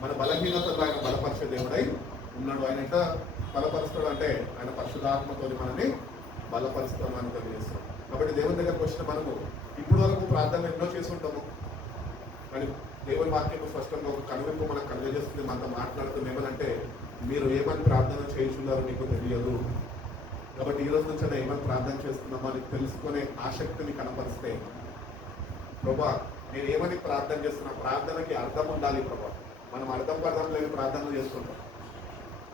మన బలహీనతలో ఆయన బలపరిచే దేవుడై ఉన్నాడు. ఆయన ఎంత బలపరుస్తాడు అంటే ఆయన పరిశుద్ధాత్మతో మనల్ని బలపరుస్తామని అని తెలియజేస్తాం. కాబట్టి దేవుని దగ్గరకు వచ్చిన మనము ఇప్పుడు వరకు ప్రార్థనలు ఎన్నో చేసి ఉంటాము, కానీ దేవుని వాక్యం స్పష్టంగా ఒక కనువిప్పు మనకు కలుగజేస్తుంది. మనతో మాట్లాడుతుంది ఏమనంటే, మీరు ఏమని ప్రార్థన చేయించున్నారో మీకు తెలియదు. కాబట్టి ఈ రోజు నుంచి ఏమని ప్రార్థన చేస్తున్నామో అని తెలుసుకునే ఆసక్తిని కనపరిస్తే, ప్రభా నేను ఏమని ప్రార్థన చేస్తున్నా, ప్రార్థనకి అర్థం ఉండాలి ప్రభా. మనం అర్థం లేని ప్రార్థనలు చేసుకుంటాం,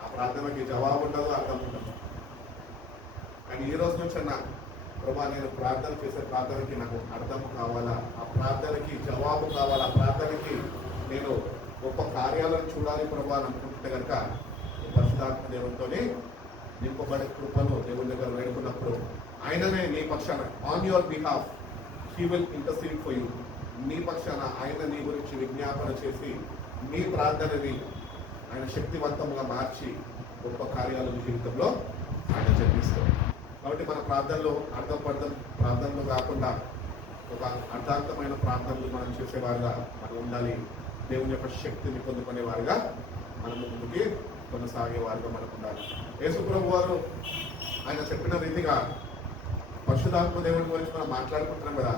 ఆ ప్రార్థనకి జవాబు ఉండదు, అర్థం ఉండదు. కానీ ఈ రోజు నుంచి ప్రభా నేను ప్రార్థన చేసే ప్రార్థనకి నాకు అర్థం కావాలా, ఆ ప్రార్థనకి జవాబు కావాలా, ఆ ప్రార్థనకి నేను గొప్ప కార్యాలను చూడాలి ప్రభా అని అనుకుంటుంటే కనుక పరిశుద్ధాత్మ దేవునితోనే నింపబడే కృపను దేవుని దగ్గర వేడుకున్నప్పుడు ఆయననే నీ పక్షాన on your behalf he will intercede for you. నీ పక్షాన ఆయన నీ గురించి విజ్ఞాపన చేసి నీ ప్రార్థనని ఆయన శక్తివంతంగా మార్చి గొప్ప కార్యాలు మీ జీవితంలో ఆయన జరిపిస్తాడు. కాబట్టి మన ప్రార్థనలో ప్రార్థనలు కాకుండా ఒక అర్థాంతమైన ప్రార్థనలు మనం చేసేవారుగా మనం ఉండాలి. దేవుని యొక్క శక్తిని పొందుకునేవారుగా మనం ముందుకి కొనసాగేవారుగా మనకు ఉండాలి. యేసు ప్రభు వారు ఆయన చెప్పిన రీతిగా పరిశుద్ధాత్మ దేవుని గురించి మనం మాట్లాడుకుంటున్నాం కదా.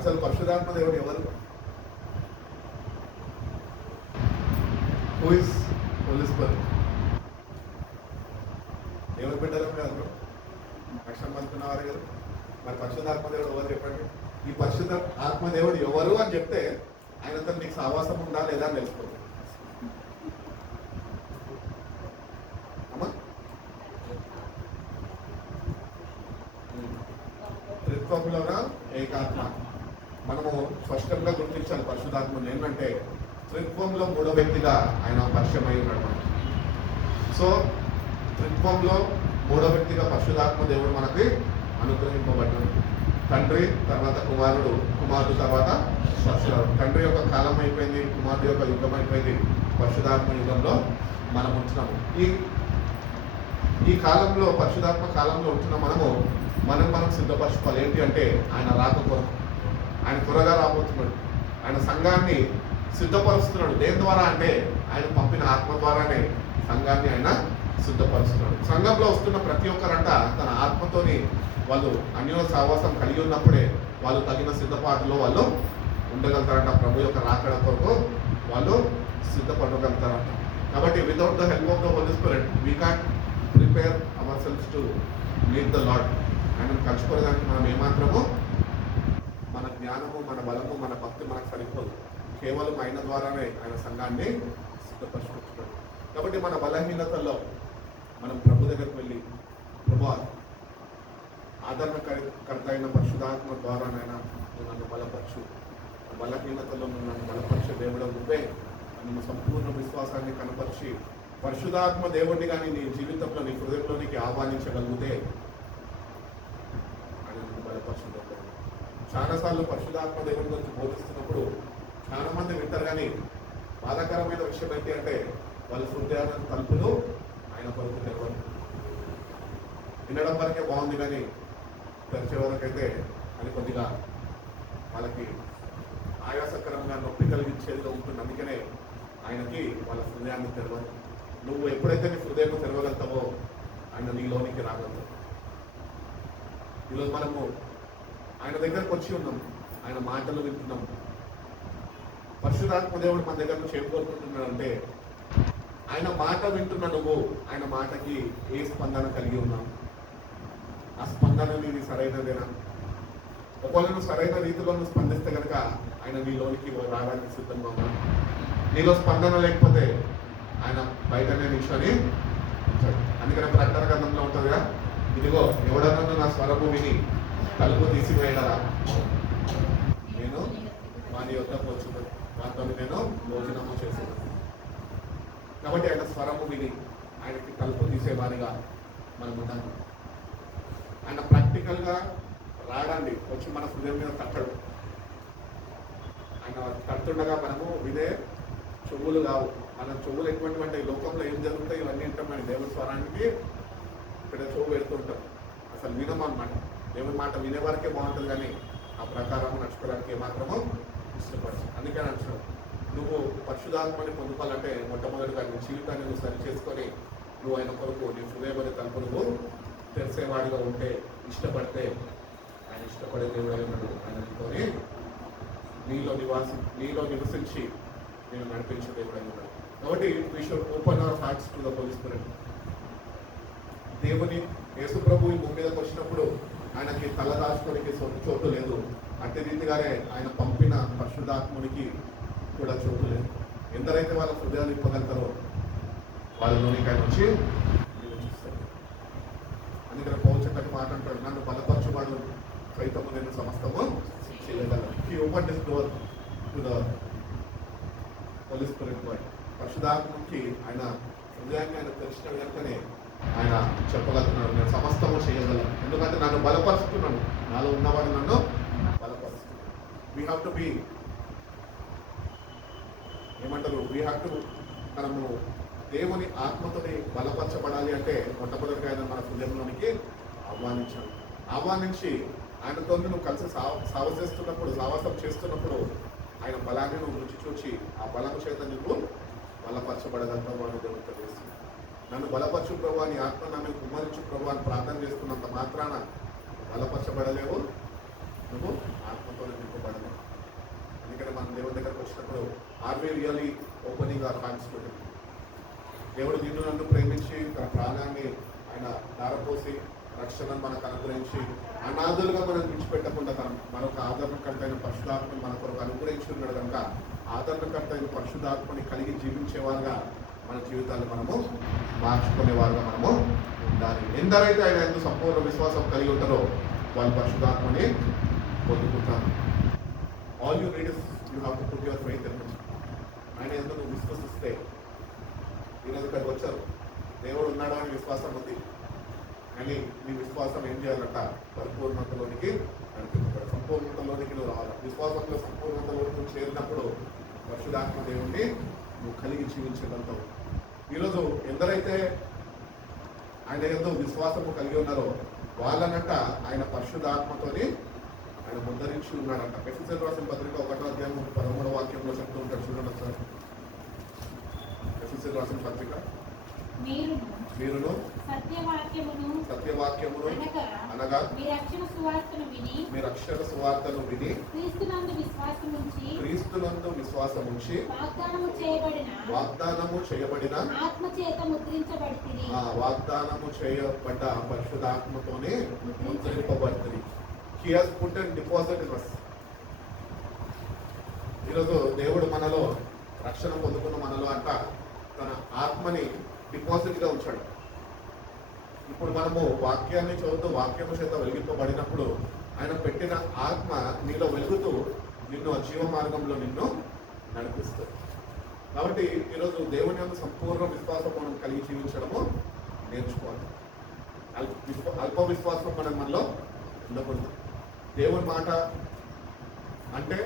అసలు పరిశుద్ధాత్మ దేవుడు ఎవరు? Who is Holy Spirit? ఎవరు పెట్టారు కదా, రక్షణ పొందుతున్నవారు కదా. మరి పరిశుద్ధాత్మ దేవుడు ఎవరు చెప్పండి? ఈ పరిశుద్ధ ఆత్మదేవుడు ఎవరు అని చెప్తే ఆయనతో నీకు సహవాసం ఉందా లేదా అని తెలుసుకోండి. త్రిత్వంలోనా ఏకాత్మ మనము స్పష్టంగా గుర్తించాలి. పరిశుద్ధాత్మను ఏంటంటే త్రిత్వంలో మూడో వ్యక్తిగా ఆయన పరిచయం అయి ఉన్నాడు మనకి. సో త్రిత్వంలో మూడో వ్యక్తిగా పరిశుద్ధాత్మ దేవుడు మనకి అనుగ్రహింపబడ్డాడు. తండ్రి తర్వాత కుమారుడు తర్వాత పరిశుద్ధాత్మ. తండ్రి యొక్క కాలం అయిపోయింది, కుమారుడు యొక్క యుగం అయిపోయింది, పరిశుద్ధాత్మ యుగంలో మనం ఉంటున్నాము. ఈ కాలంలో పరిశుద్ధాత్మ కాలంలో ఉంటున్న మనం సిద్ధపరచుకోవాలి. ఏంటి అంటే ఆయన రాక కొరకు, ఆయన త్వరగా రాబోతున్నాడు. ఆయన సంఘాన్ని సిద్ధపరుస్తున్నాడు. దేని ద్వారా అంటే ఆయన పంపిన ఆత్మ ద్వారానే సంఘాన్ని ఆయన సిద్ధపరుస్తున్నాడు. సంఘంలో వస్తున్న ప్రతి ఒక్కరంట తన ఆత్మతోని వాళ్ళు అన్యోన్య సహవాసం కలిగి ఉన్నప్పుడే వాళ్ళు తగిన సిద్ధపాటులో వాళ్ళు ఉండగలుగుతారంట. ప్రభు యొక్క రాకడ కొరకు వాళ్ళు సిద్ధపడగలుగుతారంట. కాబట్టి without the help of the Holi Spirit we can't prepare our selfs to meet the Lord. ఆయన కలుసుకోవడానికి మనం ఏమాత్రము మన జ్ఞానము, మన బలము, మన భక్తి మనకు సరిపోదు. కేవలం ఆయన ద్వారానే ఆయన సంఘాన్ని సిద్ధపరుచుకుంటున్నాడు. కాబట్టి మన బలహీనతల్లో మనం ప్రభు దగ్గరకు వెళ్ళి, ప్రభు ఆదరణకర్త అయిన పరిశుద్ధాత్మ ద్వారానైనా నువ్వు నన్ను బలపరచు, బలహీనతలో నువ్వు నన్ను బలపరిచే దేవుడు నువ్వే, నన్ను సంపూర్ణ విశ్వాసాన్ని కనపరిచి పరిశుద్ధాత్మ దేవుడిని కానీ నీ జీవితంలో నీ హృదయంలోనికి ఆహ్వానించగలిగితే ఆయన బలపరచు. చాలాసార్లు పరిశుద్ధాత్మ దేవుని గురించి బోధిస్తున్నప్పుడు చాలా మంది వింటారు, కానీ బాధాకరమైన విషయం ఏంటి అంటే వాళ్ళ హృదయాల తలుపులు ఆయన కొరకు తెరవరు. వినడం వరకే బాగుంది, కానీ తెరిచే వరకైతే అది కొద్దిగా వాళ్ళకి ఆయాసకరంగా నొప్పి కలిగించేదిగా ఉంటుంది. అందుకనే ఆయనకి వాళ్ళ హృదయాన్ని తెరవరు. నువ్వు ఎప్పుడైతే నీ హృదయాన్ని తెరవగలుగుతావో ఆయన నీలోనికి రాగలుగుతావు. ఈరోజు మనము ఆయన దగ్గరకు వచ్చి ఉన్నాం, ఆయన మాటలు వింటున్నాం. పరిశుద్ధాత్మ దేవుడు మన దగ్గర నుంచి ఏం కోరుకుంటున్నాడు అంటే ఆయన మాట వింటున్న నువ్వు ఆయన మాటకి ఏ స్పందన కలిగి ఉన్నావు? ఆ స్పందన నీది సరైనదేనా? ఒకవేళ నువ్వు సరైన రీతిలో నువ్వు స్పందిస్తే కనుక ఆయన నీలోనికి రావడానికి సిద్ధంగా ఉన్నాడు. నీలో స్పందన లేకపోతే ఆయన బయటనే నిల్చొని ఉంటాడు. అందుకనే ప్రకటన గ్రంథంలో ఉంటుందిగా, ఇదిగో ఎవడన్నా నా స్వరము విని తలుపు తీసివేయడరా, నేను వాని యొద్దకు వచ్చును, వారితో నేను భోజనము చేసాను. కాబట్టి ఆయన స్వరము విని ఆయనకి తలుపు తీసేవారిగా మనం ఉన్నాము. ఆయన ప్రాక్టికల్గా రాడండి, వచ్చి మన హృదయం మీద తట్టడు. ఆయన తడుతుండగా మనము వినే చెవులు కావు. మన చెవులు ఎటువంటి లోకంలో ఏం జరుగుతాయి ఇవన్నీ వింటాం. మన దేవుని స్వరానికి ఇక్కడ చెవు పెడుతుంటాం, అసలు వినమన్నమాట. దేవుని మాట వినే వరకే బాగుంటుంది, కానీ ఆ ప్రకారం నడుచుకోవడానికి ఏమాత్రమో ఇష్టపడదు. అందుకని అంటున్నావు, నువ్వు పరిశుద్ధాత్మని పొందుకోవాలంటే మొట్టమొదటిగా నీ జీవితాన్ని నువ్వు సరి చేసుకొని నువ్వు ఆయన కొరకు నీ హృదయమని తలుపు నువ్వు తెరిసేవాడిగా ఉంటే, ఇష్టపడితే ఆయన ఇష్టపడే దేవుడై ఉన్నాడు. ఆయన నీతోనే నీలో నివసించి నేను నడిపించే దేవుడై ఉన్నాడు. కాబట్టి we should open our hearts to the Holi Spirit. దేవుని యేసు ప్రభు ఈ భూమి మీదకి వచ్చినప్పుడు ఆయనకి తల దాచుకోనికి చోటు లేదు. అట్టి రీతిగానే ఆయన పంపిన పరిశుద్ధాత్మునికి కూడా చోటు లేదు. ఎందరైతే వాళ్ళ హృదయాలు ఇప్పగలుగుతారో వాళ్ళలోనికి ఆయన వచ్చి నివసిస్తారు. అందుకని పౌలు చక్కటి మాట అంటాడు, నన్ను బలపరచువాడు సైతము నేను సమస్తము చేయగలను. He opened his door to the Holi spirit God. పరిశుద్ధాత్మకి ఆయన హృదయాన్ని ఆయన తెరిచిన వెంటనే ఆయన చెప్పగలుగుతున్నాడు, నేను సమస్తము చేయగలను. ఎందుకంటే నన్ను బలపరుస్తున్నాను, నాలో ఉన్నవాడు నన్ను బలపరుస్తున్నాడు. వీ హ్యావ్ టు బీ ఏమంటారు, వీ హ్యావ్ టు మనము దేవుని ఆత్మతోని బలపరచబడాలి అంటే మొట్టమొదటిగా ఆయన మన హృదయంలోనికి ఆహ్వానించి ఆయనతో నువ్వు కలిసి సావాసం చేస్తున్నప్పుడు ఆయన బలాన్ని నువ్వు రుచి చూచి ఆ బలం చేత నువ్వు బలపరచబడగలుగుతావు అని దేవుడు తెలియజేస్తుంది. నన్ను బలపరచు ప్రభు అని ఆత్మ నన్ను కుమ్మరించు ప్రభు అని ప్రార్థన చేస్తున్నంత మాత్రాన బలపరచబడలేవు, నువ్వు ఆత్మతో నింపబడలేవు. అందుకని మనం దేవుడి దగ్గరకు వచ్చినప్పుడు are we really opening our hearts to him. దేవుడు నిన్ను నన్ను ప్రేమించి తన ప్రాణాన్ని ఆయన ధారపోసి రక్షణను మనకు అనుగ్రహించి అనాథులుగా మనం విడిచిపెట్టకుండా మరొక ఆదరణకర్తైన పరిశుద్ధాత్మని మన కొరకు అనుగ్రహించి ఉన్నాడు కనుక ఆదరణకర్తైన పరిశుద్ధాత్మని కలిగి జీవించేవారుగా మన జీవితాన్ని మనము మార్చుకునేవారుగా మనము ఉండాలి. ఎందరైతే ఆయన ఎందుకు సంపూర్ణ విశ్వాసం కలిగి ఉంటారో వాళ్ళు పరిశుద్ధాత్మని పొందుకుంటారు. All you need is you have to put your faith in him. ఆయన ఎందుకు నువ్వు విశ్వసిస్తే, ఈరోజు ఇక్కడికి వచ్చారు, దేవుడు ఉన్నాడు అని విశ్వాసం ఉంది, కానీ నీ విశ్వాసం ఏం చేయాలంట, పరిపూర్ణతలోనికి నడిపించబడాలి. సంపూర్ణతలోనికి నువ్వు రావాలి. విశ్వాసంలో సంపూర్ణతలోకి నువ్వు చేరినప్పుడు పరిశుద్ధాత్మ దేవుణ్ణి నువ్వు కలిగి జీవించగలుగుతావు. ఈరోజు ఎందరైతే ఆయన ఎంతో విశ్వాసము కలిగి ఉన్నారో వాళ్ళనంట ఆయన పరిశుద్ధాత్మతోని ఆయన ముద్రించి ఉన్నాడంట. ఎఫెసీయులకు రాసిన పత్రిక 1వ అధ్యాయం 13వ వాక్యంలో చెప్తూ ఉంటాడు, చూడండి ఒకసారి. ఎఫెసీయులకు రాసిన పత్రిక, మీరును సత్యవాక్యమును అనగా మీ రక్షణ సువార్తను విని క్రీస్తునందు విశ్వాసముంచి వాగ్దానము చేయబడిన వాగ్దానము చేయబడ్డ పరిశుద్ధాత్మతోనే ముద్రింపబడుతుంది. He has put and deposit in us. ఈరోజు దేవుడు మనలో రక్షణ పొందుకున్న మనలో అంట తన ఆత్మని డిపాజిట్గా ఉంచాడు. ఇప్పుడు మనము వాక్యాన్ని చదువుతూ వాక్యము చేత వెలిగింపబడినప్పుడు ఆయన పెట్టిన ఆత్మ నీలో వెలుగుతూ నిన్ను జీవ మార్గంలో నిన్ను నడిపిస్తుంది. కాబట్టి ఈరోజు దేవుని యొక్క సంపూర్ణ విశ్వాసం మనం కలిగి జీవించడము నేర్చుకోవాలి. అల్ప విశ్వాసం మనలో ఉండకూడదు. దేవుని మాట అంటే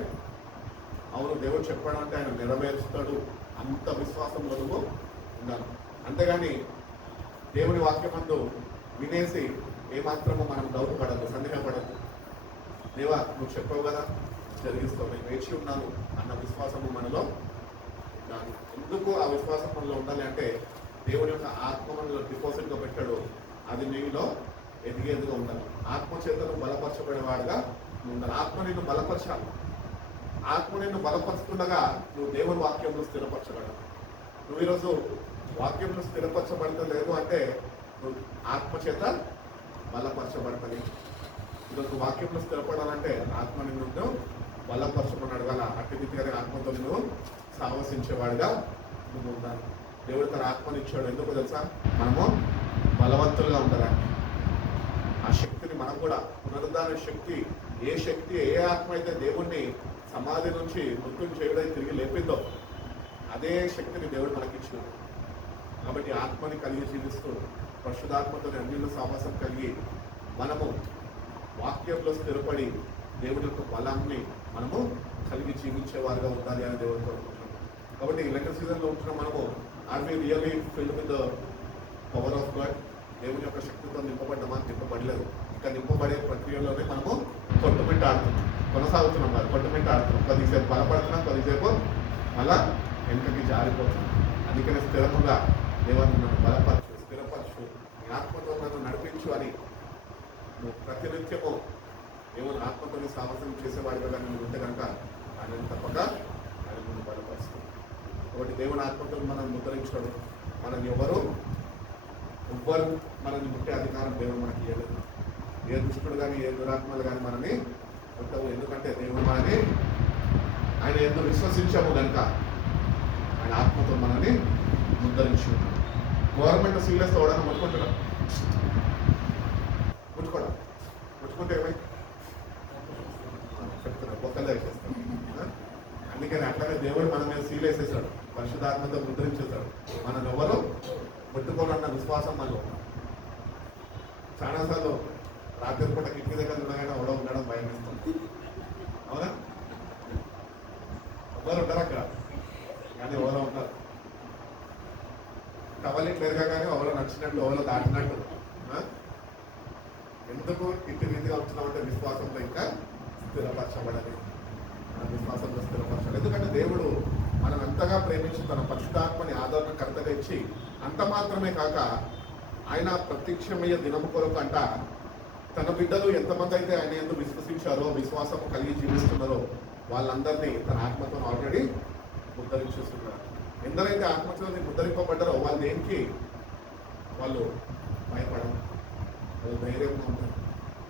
అవును దేవుడు చెప్పాడు అంటే ఆయన నెరవేరుస్తాడు, అంత విశ్వాసంలో నువ్వు ఉండాలి. అంతేగాని దేవుని వాక్యమందు వినేసి ఏమాత్రము మనం డౌట్ పడద్దు, సందేహపడద్దు. దేవా నువ్వు చెప్పావు కదా జరిగిస్తావు, నేను వేచి ఉన్నాను అన్న విశ్వాసము మనలో ఉండాలి. ఎందుకు ఆ విశ్వాసం మనలో ఉండాలి అంటే దేవుని యొక్క ఆత్మ మనలో డిపాజిట్గా పెట్టాడు, అది నీలో ఎదిగేదిగా ఉండాలి. ఆత్మ చేతను బలపరచబడేవాడుగా ఉండాలి. ఆత్మ నిన్ను బలపరచాలి. ఆత్మ నిన్ను బలపరుస్తుండగా నువ్వు దేవుని వాక్యంలో స్థిరపరచగలవు. నువ్వు ఈరోజు వాక్యంలో స్థిరపరచబడతలేదు అంటే నువ్వు ఆత్మ చేత బలపరచబడతాయి. ఈరోజు వాక్యంలో స్థిరపడాలంటే ఆత్మ నిన్ను బలపరచమని అడగాల. అట్టి రీతిగానే ఆత్మతో నువ్వు సావసించేవాడుగా నువ్వు ఉండాలి. దేవుడు తన ఆత్మనిచ్చాడు ఎందుకు తెలుసా? మనము బలవంతులుగా ఉండడానికి. ఆ శక్తిని మనం కూడా పునరుద్ధాన శక్తి, ఏ ఆత్మ అయితే దేవుణ్ణి సమాధి నుంచి మృత్యుని చేయడానికి తిరిగి లేపిందో అదే శక్తిని దేవుడు మనకిచ్చినాడు. కాబట్టి ఆత్మని కలిగి జీవిస్తూ పరిశుద్ధాత్మతో అన్యుల సావాసం కలిగి మనము వాక్యంలో స్థిరపడి దేవుడి యొక్క బలాన్ని మనము కలిగి జీవించేవారుగా ఉండాలి అని దేవుడు కోరుకుంటున్నాం. కాబట్టి లెక్క సీజన్లో ఉంటున్న మనము are we really filled with the power of God? దేవుని యొక్క శక్తితో నింపబడ్డమా? నింపబడలేదు. ఇంకా నింపబడే ప్రక్రియలోనే మనము కొట్టుమిట్టాడుతున్నాం, కొనసాగుతున్నాం. మరి కొట్టుమిట్టాడుతున్నాం, కొద్దిసేపు బలపడుతున్నాం, కొద్దిసేపు మళ్ళా వెనుకకి జారిపోతున్నాం. అందుకనే స్థిరముగా దేవుని నన్ను బలపరచు, స్థిరపరచు, నీ ఆత్మతో నన్ను నడిపించు అని నువ్వు ప్రతినిత్యము దేవుని ఆత్మతోని సాహసం చేసేవాడిగా నేను ఉంటే కనుక ఆయన తప్పక ఆయన ముందు బలపరుస్తాడు. కాబట్టి దేవుని ఆత్మతో మనం ముద్రించడం, మనం ఎవ్వరు మనల్ని ముట్టే అధికారం దేవుడు మనకి ఇవ్వలేదు. ఏ దుష్టుడు కానీ ఏ దురాత్మలు కానీ మనని ముట్టవు. ఎందుకంటే దేవుడు మనని ఆయన ఎందుకు విశ్వసించాము కనుక ఆయన ఆత్మతో మనల్ని ముద్రించి. గవర్నమెంట్ సీరియస్ అవడానికి ముట్టుకుంటారా? ముట్టుకోవడం, ముట్టుకుంటే ఏమై చెప్తున్నా ఒక్కలే వేసేస్తాం. అందుకని అట్లాగే దేవుడు మన మీద సీల్ వేసేసాడు, పరిశుద్ధాత్మతో ముద్రించేశాడు. మనం ఎవరు ముట్టుకోవాలన్న విశ్వాసం మనలో ఉన్నాం. చాలాసార్లు రాత్రి పూట కిటికీ దగ్గర ఉండగానే ఎవడో ఉండడం భయం ఇస్తాం. అవునా? ఎవరు ఉంటారు అక్కడ, కానీ ఎవరో ఉంటారు. టవల్ ఇట్లా ఎరగగానే ఎవరో నచ్చినట్టు, ఎవరో దాటినట్టు. ఎందుకు ఇంటి రీతిగా ఉంటున్నామంటే విశ్వాసంలో ఇంకా స్థిరపరచబడాలి, మన విశ్వాసంలో స్థిరపరచాలి. ఎందుకంటే దేవుడు మనం ఎంతగా ప్రేమించి తన పరిశుద్ధాత్మని ఆదరణకర్తగా ఇచ్చి, అంత మాత్రమే కాక ఆయన ప్రత్యక్షమయ్యే దినము కొరకు అంట తన బిడ్డలు ఎంతమంది అయితే ఆయన ఎందుకు విశ్వసించారో, విశ్వాసం కలిగి జీవిస్తున్నారో వాళ్ళందరినీ తన ఆత్మతో ఆల్రెడీ ముద్రించేస్తున్నారు. ఎందరైతే ఆత్మతో ముద్రింపబడ్డారో వాళ్ళు దేనికి వాళ్ళు భయపడరు, వాళ్ళు ధైర్యంగా ఉంటారు.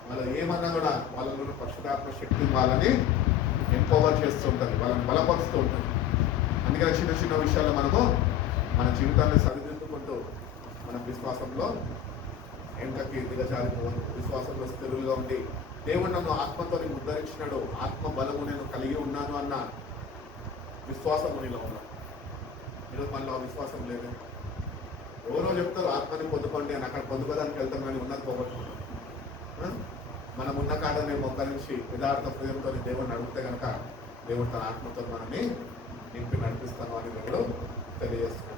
వాళ్ళు ఏమన్నా కూడా వాళ్ళలో పరిశుద్ధాత్మ శక్తి వాళ్ళని ఎంపవర్ చేస్తూ ఉంటుంది, వాళ్ళని బలపరుస్తూ ఉంటుంది. అందుకని చిన్న చిన్న విషయాల్లో మనము మన జీవితాన్ని సరిదిద్దుకుంటూ మన విశ్వాసంలో వెంటకి దిగజారిపోవద్దు, విశ్వాసంలో స్థిరులుగా ఉండి దేవుడు నన్ను ఆత్మతో ముద్రించినాడు, ఆత్మ బలము నేను కలిగి ఉన్నాను అన్న విశ్వాసం నీలో ఉన్నాను. ఈరోజు మనలో ఆ విశ్వాసం లేదు. ఎవరో చెప్తారు ఆత్మని పొందుకోండి అని, అక్కడ పొందుకోవడానికి వెళ్తాం కానీ ఉన్నది పోగొట్టుకుంటాం. మనం ఉన్న కాడనే మోకరించి యథార్థ హృదయంతో దేవుడిని అడిగితే కనుక దేవుడు తన ఆత్మతో మనల్ని నింపి నడిపిస్తాను అని దేవుడు తెలియజేస్తున్నాడు.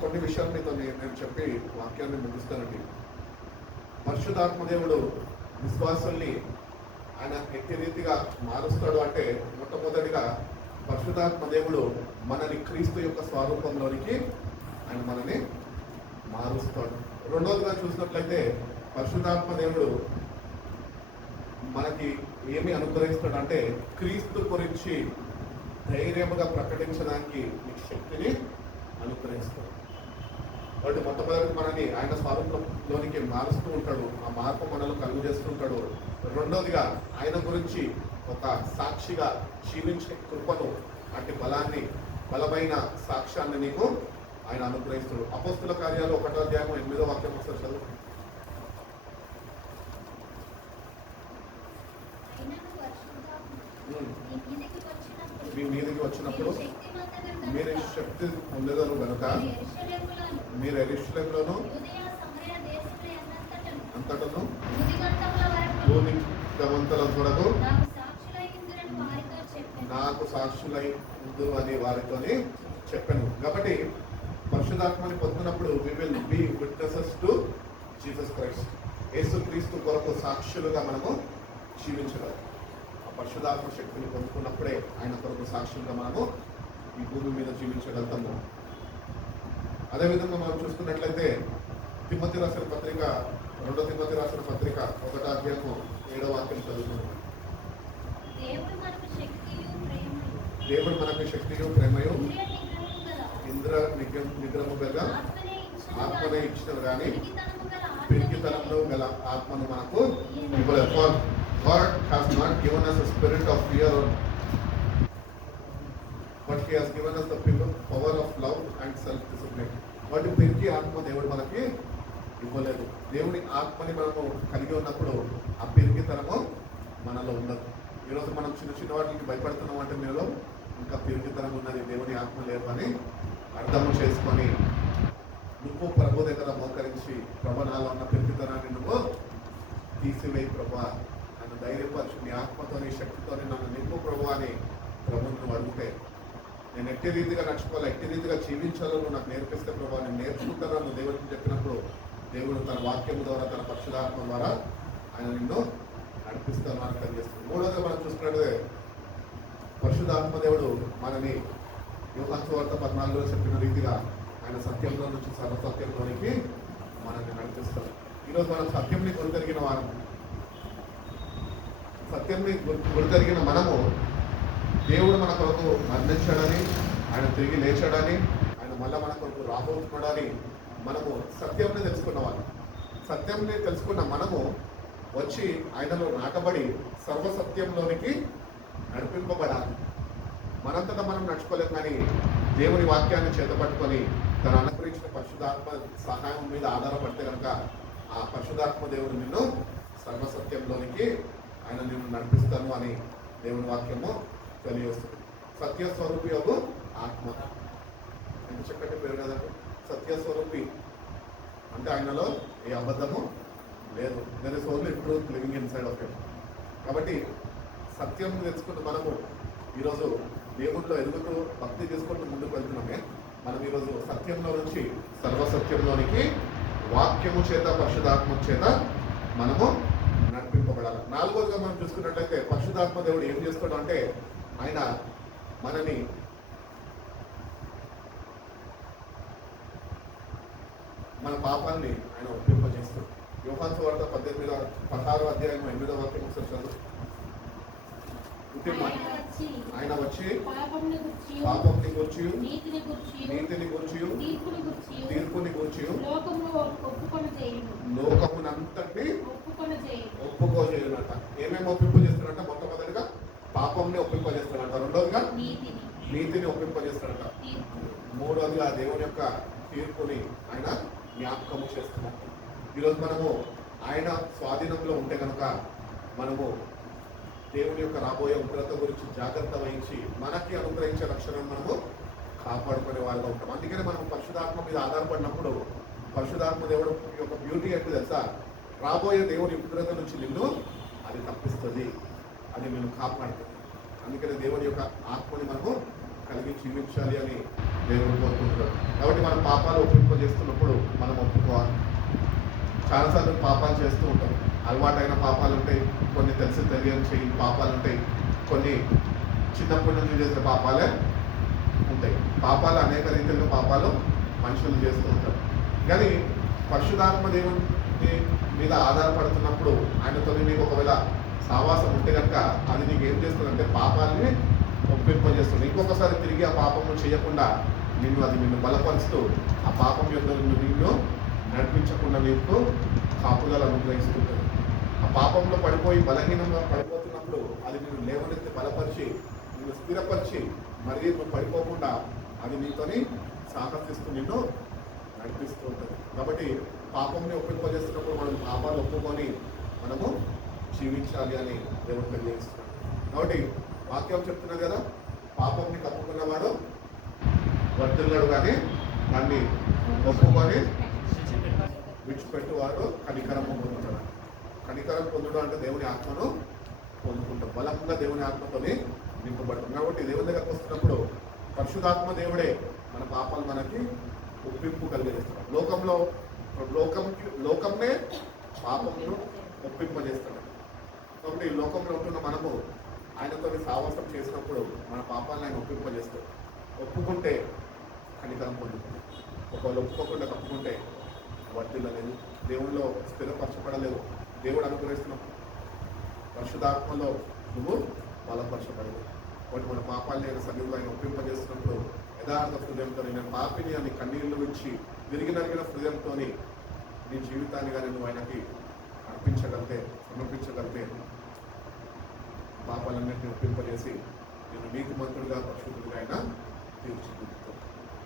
కొన్ని విషయాలు మీతో నేను చెప్పి వాక్యాన్ని ముగిస్తానండి. పరిశుద్ధాత్మ దేవుడు విశ్వాసాన్ని ఆయన ఎట్టి రీతిగా మారుస్తాడు అంటే, మొట్టమొదటిగా పరిశుద్ధాత్మ దేవుడు మనని క్రీస్తు యొక్క స్వరూపంలోనికి ఆయన మనని మారుస్తాడు. రెండవదిగా చూసినట్లయితే పరిశుద్ధాత్మ దేవుడు మనకి ఏమి అనుగ్రహిస్తాడు అంటే, క్రీస్తు గురించి ధైర్యముగా ప్రకటించడానికి నీకు శక్తిని అనుగ్రహిస్తాడు. కాబట్టి మొట్టమొదటి మనని ఆయన స్వరూపంలోనికి మారుస్తూ ఉంటాడు, ఆ మార్పు మనలో కలుగు చేస్తుంటాడు. రెండోదిగా ఆయన గురించి ఒక సాక్షిగా జీవించే కృపను, అటు బలాన్ని, బలమైన సాక్ష్యాన్ని నీకు ఆయన అనుగ్రహిస్తాడు. అపోస్తుల కార్యాలు 1వ అధ్యాయం 8వ వాక్యం ఒకసారి చదువు. మీ మీదకి వచ్చినప్పుడు మీరు శక్తి పొందగలరు కనుక మీరు యెరూషలేములోను అంతటను భూమి గమంతల వరకు నాకు సాక్షులై ఉండు అని వారితోని చెప్పాను. కాబట్టి పరిశుద్ధాత్మని పొందినప్పుడు we will be witnesses to Jesus Christ. Yesu Kristu కొరకు సాక్షులుగా మనము జీవించగలం. ఆ పరిశుద్ధాత్మ శక్తిని పొందుకున్నప్పుడే ఆయన కొరకు సాక్షులుగా మనము ఈ భూమి మీద జీవించగలుగుతాము. అదేవిధంగా మనం చూసుకున్నట్లయితే తిమోతి రాసిన పత్రిక, 2వ తిమోతి రాసిన పత్రిక 1వ అధ్యాయము 7వ వాక్యం చదువుతున్నాం. దేవుడు మనకు శక్తియు ప్రేమయు ఇంద్ర నిగ్రహము గల ఆత్మనే ఇచ్చినది కానీ పిరికితనంలో గల ఆత్మను మనకు ఇవ్వలేదు. God has not given us a spirit of fear, but He has given us the power of love and self-discipline. వాటి పిరికి ఆత్మ దేవుడు మనకి ఇవ్వలేదు. దేవుని ఆత్మని మనము కలిగి ఉన్నప్పుడు ఆ పిరికితనము మనలో ఉండదు. ఈరోజు మనం చిన్న చిన్న వాటికి భయపడుతున్నాం అంటే మీలో ఇంకా పిరికితనం ఉన్నది, దేవుని ఆత్మ లేదు అని అర్థం చేసుకొని నువ్వు ప్రభు దగ్గర మోకరించి, ప్రభు నాలో ఉన్న పిరికితనాన్ని నువ్వు తీసివేయి ప్రభా, నన్ను ధైర్యపరచు, నీ ఆత్మతో నీ శక్తితోని నన్ను నింపు ప్రభు అని ప్రభుని నువ్వు అడిగితే, నేను ఎట్టి రీతిగా నడుచుకోవాలి, ఎట్టి రీతిగా జీవించాలో నువ్వు నాకు నేర్పిస్తే ప్రభావ నేను నేర్చుకుంటాను నువ్వు దేవుడికి చెప్పినప్పుడు దేవుడు తన వాక్యం ద్వారా, తన పరిశుద్ధాత్మ ద్వారా ఆయన నిన్ను నడిపిస్తాను అని తెలియజేస్తుంది. మూడోది మనం చూసుకున్నట్లయితే పరిశుద్ధాత్మ దేవుడు మనని యోహాను సువార్త 14లో చెప్పిన రీతిగా ఆయన సత్యంలో నుంచి సర్వసత్యంలోనికి మనల్ని నడిపిస్తాడు. ఈరోజు మనం సత్యంని గురితెరిగిన వారం, సత్యంని గురితెరిగిన మనము దేవుడు మన కొరకు మరణించాడని, ఆయన తిరిగి లేచాడని, ఆయన మళ్ళీ మన కొరకు రాబోతున్నాడని మనము సత్యంని తెలుసుకున్న వాళ్ళు. సత్యంని తెలుసుకున్న మనము వచ్చి ఆయనలో నాటబడి సర్వసత్యంలోనికి నడిపింపబడాలి. మనంతటా మనం నడుచుకోలేము, కానీ దేవుని వాక్యాన్ని చేతపట్టుకొని తను అనుగ్రహించిన పరిశుద్ధాత్మ సహాయం మీద ఆధారపడితే కనుక ఆ పరిశుద్ధాత్మ దేవుడు నిన్ను సర్వసత్యంలోనికి ఆయన నిన్ను నడిపిస్తాను అని దేవుని వాక్యము తెలియజేస్తుంది. సత్యస్వరూపి యొక్క ఆత్మ ఎంత చక్కటి పేరు కదండి. సత్యస్వరూపి అంటే ఆయనలో ఏ అబద్ధము లేదు. There is only truth living inside of him. కాబట్టి సత్యం తెలుసుకున్న మనము ఈరోజు దేవుడిలో ఎదుగుతూ భక్తి చేసుకుంటూ ముందుకు వెళ్తున్నామే. మనం ఈరోజు సత్యంలో నుంచి సర్వసత్యంలోనికి వాక్యము చేత, పరిశుద్ధాత్మ చేత మనము నడిపింపబడాలి. నాలుగోదిగా మనం చూసుకున్నట్లయితే పరిశుద్ధాత్మ దేవుడు ఏం చేస్తాడు అంటే ఆయన మనని మన పాపాన్ని ఆయన ఒప్పింపజేస్తాడు. యోహాను సువార్త 16వ అధ్యాయం 8వ వాక్యం ఒకసారి చదువు. ఆయన వచ్చి పాపంని గురించి, నీతిని గురించి, తీర్పుని గురించి లోకమునంతటి ఒప్పుకోజేయునట. ఏమేమి ఒప్పింపజేస్తాడంట? మొట్టమొదటిగా పాపంని ఒప్పింపజేస్తాడంట, రెండోదిగా నీతిని ఒప్పింపజేస్తాడంట, మూడోదిగా దేవుని యొక్క తీర్పుని ఆయన జ్ఞాపకము చేస్తున్నాడు. ఈరోజు మనము ఆయన స్వాధీనంలో ఉంటే కనుక మనము దేవుని యొక్క రాబోయే ఉగ్రత గురించి జాగ్రత్త వహించి మనకి అనుగ్రహించే రక్షణను మనము కాపాడుకునే వాళ్ళగా ఉంటాం. అందుకనే మనం పరిశుధాత్మ మీద ఆధారపడినప్పుడు పరిశుధాత్మ దేవుడు యొక్క బ్యూటీ అంటే తెలుసా, రాబోయే దేవుని ఉగ్రత నుంచి నిన్ను అది తప్పిస్తుంది, అది నిన్ను కాపాడుతుంది. అందుకనే దేవుని యొక్క ఆత్మని మనము కలిగి జీవించాలి అని దేవుడు కోరుకుంటున్నాడు. కాబట్టి మనం పాపాలు ఒప్పింపజేస్తున్నప్పుడు మనం ఒప్పుకోవాలి. చాలాసార్లు పాపాలు చేస్తూ ఉంటాం. అలవాటైన పాపాలు ఉంటాయి, కొన్ని తెలిసి తెలియని చేయి పాపాలు ఉంటాయి, కొన్ని చిన్నప్పటి నుంచి చేసే పాపాలే ఉంటాయి. పాపాలు అనేక రీతిలో పాపాలు మనుషులు చేస్తూ ఉంటారు. కానీ పరిశుధాత్మ దేవుని మీద ఆధారపడుతున్నప్పుడు ఆయనతో నీకు ఒకవేళ సావాసం ఉంటే కనుక అది నీకు ఏం చేస్తుందంటే పాపాలని ఒప్పింపజేస్తుంది. ఇంకొకసారి తిరిగి ఆ పాపము చేయకుండా నిన్ను బలపరుస్తూ ఆ పాపం యొక్క నిన్ను నడిపించకుండా నీకు కాపుదలు అనుగ్రహిస్తుంటుంది. ఆ పాపంలో పడిపోయి బలహీనంగా పడిపోతున్నప్పుడు అది నిన్ను లేవనెత్తి బలపరిచి నిన్ను స్థిరపరిచి మరి నువ్వు పడిపోకుండా అది నీతోని సాహసిస్తూ నిన్ను నడిపిస్తూ ఉంటుంది. కాబట్టి పాపంని ఒప్పింపజేస్తున్నప్పుడు మనం పాపాలు ఒప్పుకొని మనము జీవించాలి అని దేవుడు తెలియజేస్తున్నాడు. కాబట్టి వాక్యం చెప్తున్నది కదా, పాపంని కప్పుకున్నవాడు వర్ధిల్లాడు, కానీ దాన్ని ఒప్పుకొని విడిచిపెట్టువాడు కనికరము పొందుతాడు. కనికరం పొందడం అంటే దేవుని ఆత్మను పొందుకుంటాం, బలంగా దేవుని ఆత్మతోనే నింపబడతాం. కాబట్టి దేవుని దగ్గరకు వస్తున్నప్పుడు పరిశుధాత్మ దేవుడే మన పాపాలు మనకి ఒప్పింపు కలిగజేస్తాడు. లోకంనే పాపమును ఒప్పింపజేస్తాడు. కాబట్టి ఈ లోకంలో ఉంటున్న మనము ఆయనతో సావాసం చేసినప్పుడు మన పాపాలను ఆయన ఒప్పింపజేస్తాడు. ఒప్పుకుంటే కనికరం పొందుతుంది, ఒకవేళ ఒప్పుకోకుండా తప్పుకుంటే వర్తిల్లలేదు, దేవుడిలో స్థిరపరచబడలేవు. దేవుడు అనుగ్రహిస్తున్న పరిశుధాత్మలో నువ్వు బలపరచబడలేదు. వాటి మన పాపాలని ఆయన సన్నిధిలో ఆయన ఒప్పింపజేస్తున్నప్పుడు యథార్థ హృదయంతో నేను పాపిని అని కన్నీళ్లు ఇచ్చి విరిగి నరిగిన హృదయంతో నీ జీవితాన్ని కానీ నువ్వు ఆయనకి సమర్పించగలిగితే పాపాలన్నింటినీ ఒప్పింపజేసి నేను నీతిమంతుడిగా పరిశుద్ధుడిగా ఆయన తీర్చిదిద్దుతాం.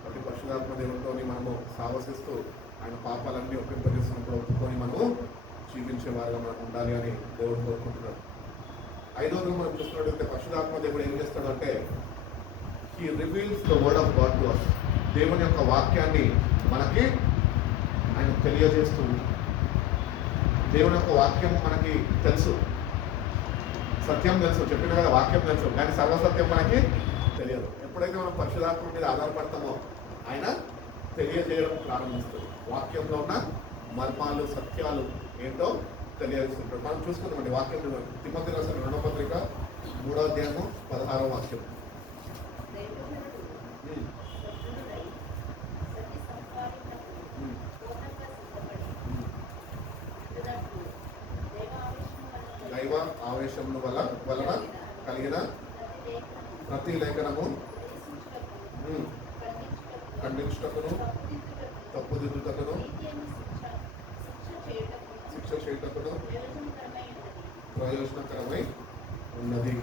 కాబట్టి పరిశుధాత్మ దేవునితో మనము సావసిస్తూ ఆయన పాపాలన్నీ ఒప్పింపజేస్తున్నప్పుడు ఒప్పుకొని మనము జీవించేవారుగా మనం ఉండాలి అని దేవుడు కోరుకుంటున్నాడు. ఐదవది మనం చూస్తున్నట్లయితే పరిశుధాత్మ దేవుడు ఏం చేస్తాడు అంటే he reveals the word of God to us. దేవుని యొక్క వాక్యాన్ని మనకి ఆయన తెలియజేస్తూ, దేవుని యొక్క వాక్యం మనకి తెలుసు, సత్యం తెలుసు, చెప్పిన కదా వాక్యం తెలుసు, కానీ సర్వసత్యం మనకి తెలియదు. ఎప్పుడైతే మనం పరిశుధాత్మ మీద ఆధారపడతామో ఆయన తెలియజేయడం ప్రారంభిస్తుంది. వాక్యంలో ఉన్న మర్మాలు సత్యాలు ఏంటో తెలియజేస్తుంటాడు. మనం చూసుకుందామండి వాక్యం. తిమోతి రాసిన 2వ పత్రిక 3వ అధ్యాయము 16వ వాక్యం. దైవ ఆవేశముల వలన కలిగిన ప్రతి లేఖనము ఖండించుటకును తప్పుదిద్దుటకును శిక్ష చేయుటకును ప్రయోజనకరమై ఉన్నది.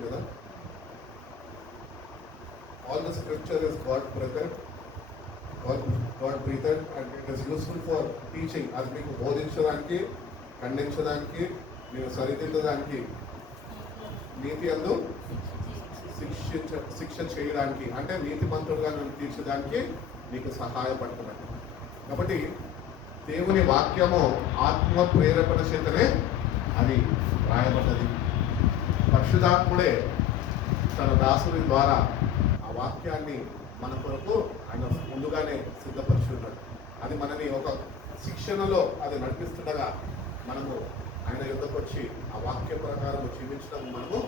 కదా. All the scripture is God breathed and it is useful for teaching. అది మీకు బోధించడానికి, ఖండించడానికి, మీరు సరిదిద్దడానికి, నీతి అందు శిక్ష చేయడానికి, అంటే నీతిమంతుడుగా నేను తీర్చడానికి మీకు సహాయపడుతున్నాను. కాబట్టి దేవుని వాక్యము ఆత్మ ప్రేరేపణ చేతనే అది రాయబడ్డది. పరిశుద్ధాత్ముడే తన దాసుని ద్వారా ఆ వాక్యాన్ని మన కొరకు ఆయన ముందుగానే సిద్ధపరిచి ఉన్నాడు. అది మనని ఒక శిక్షణలో అది నడిపిస్తుండగా మనము ఆయన యుద్ధకు వచ్చి ఆ వాక్య ప్రకారం జీవించడం మనము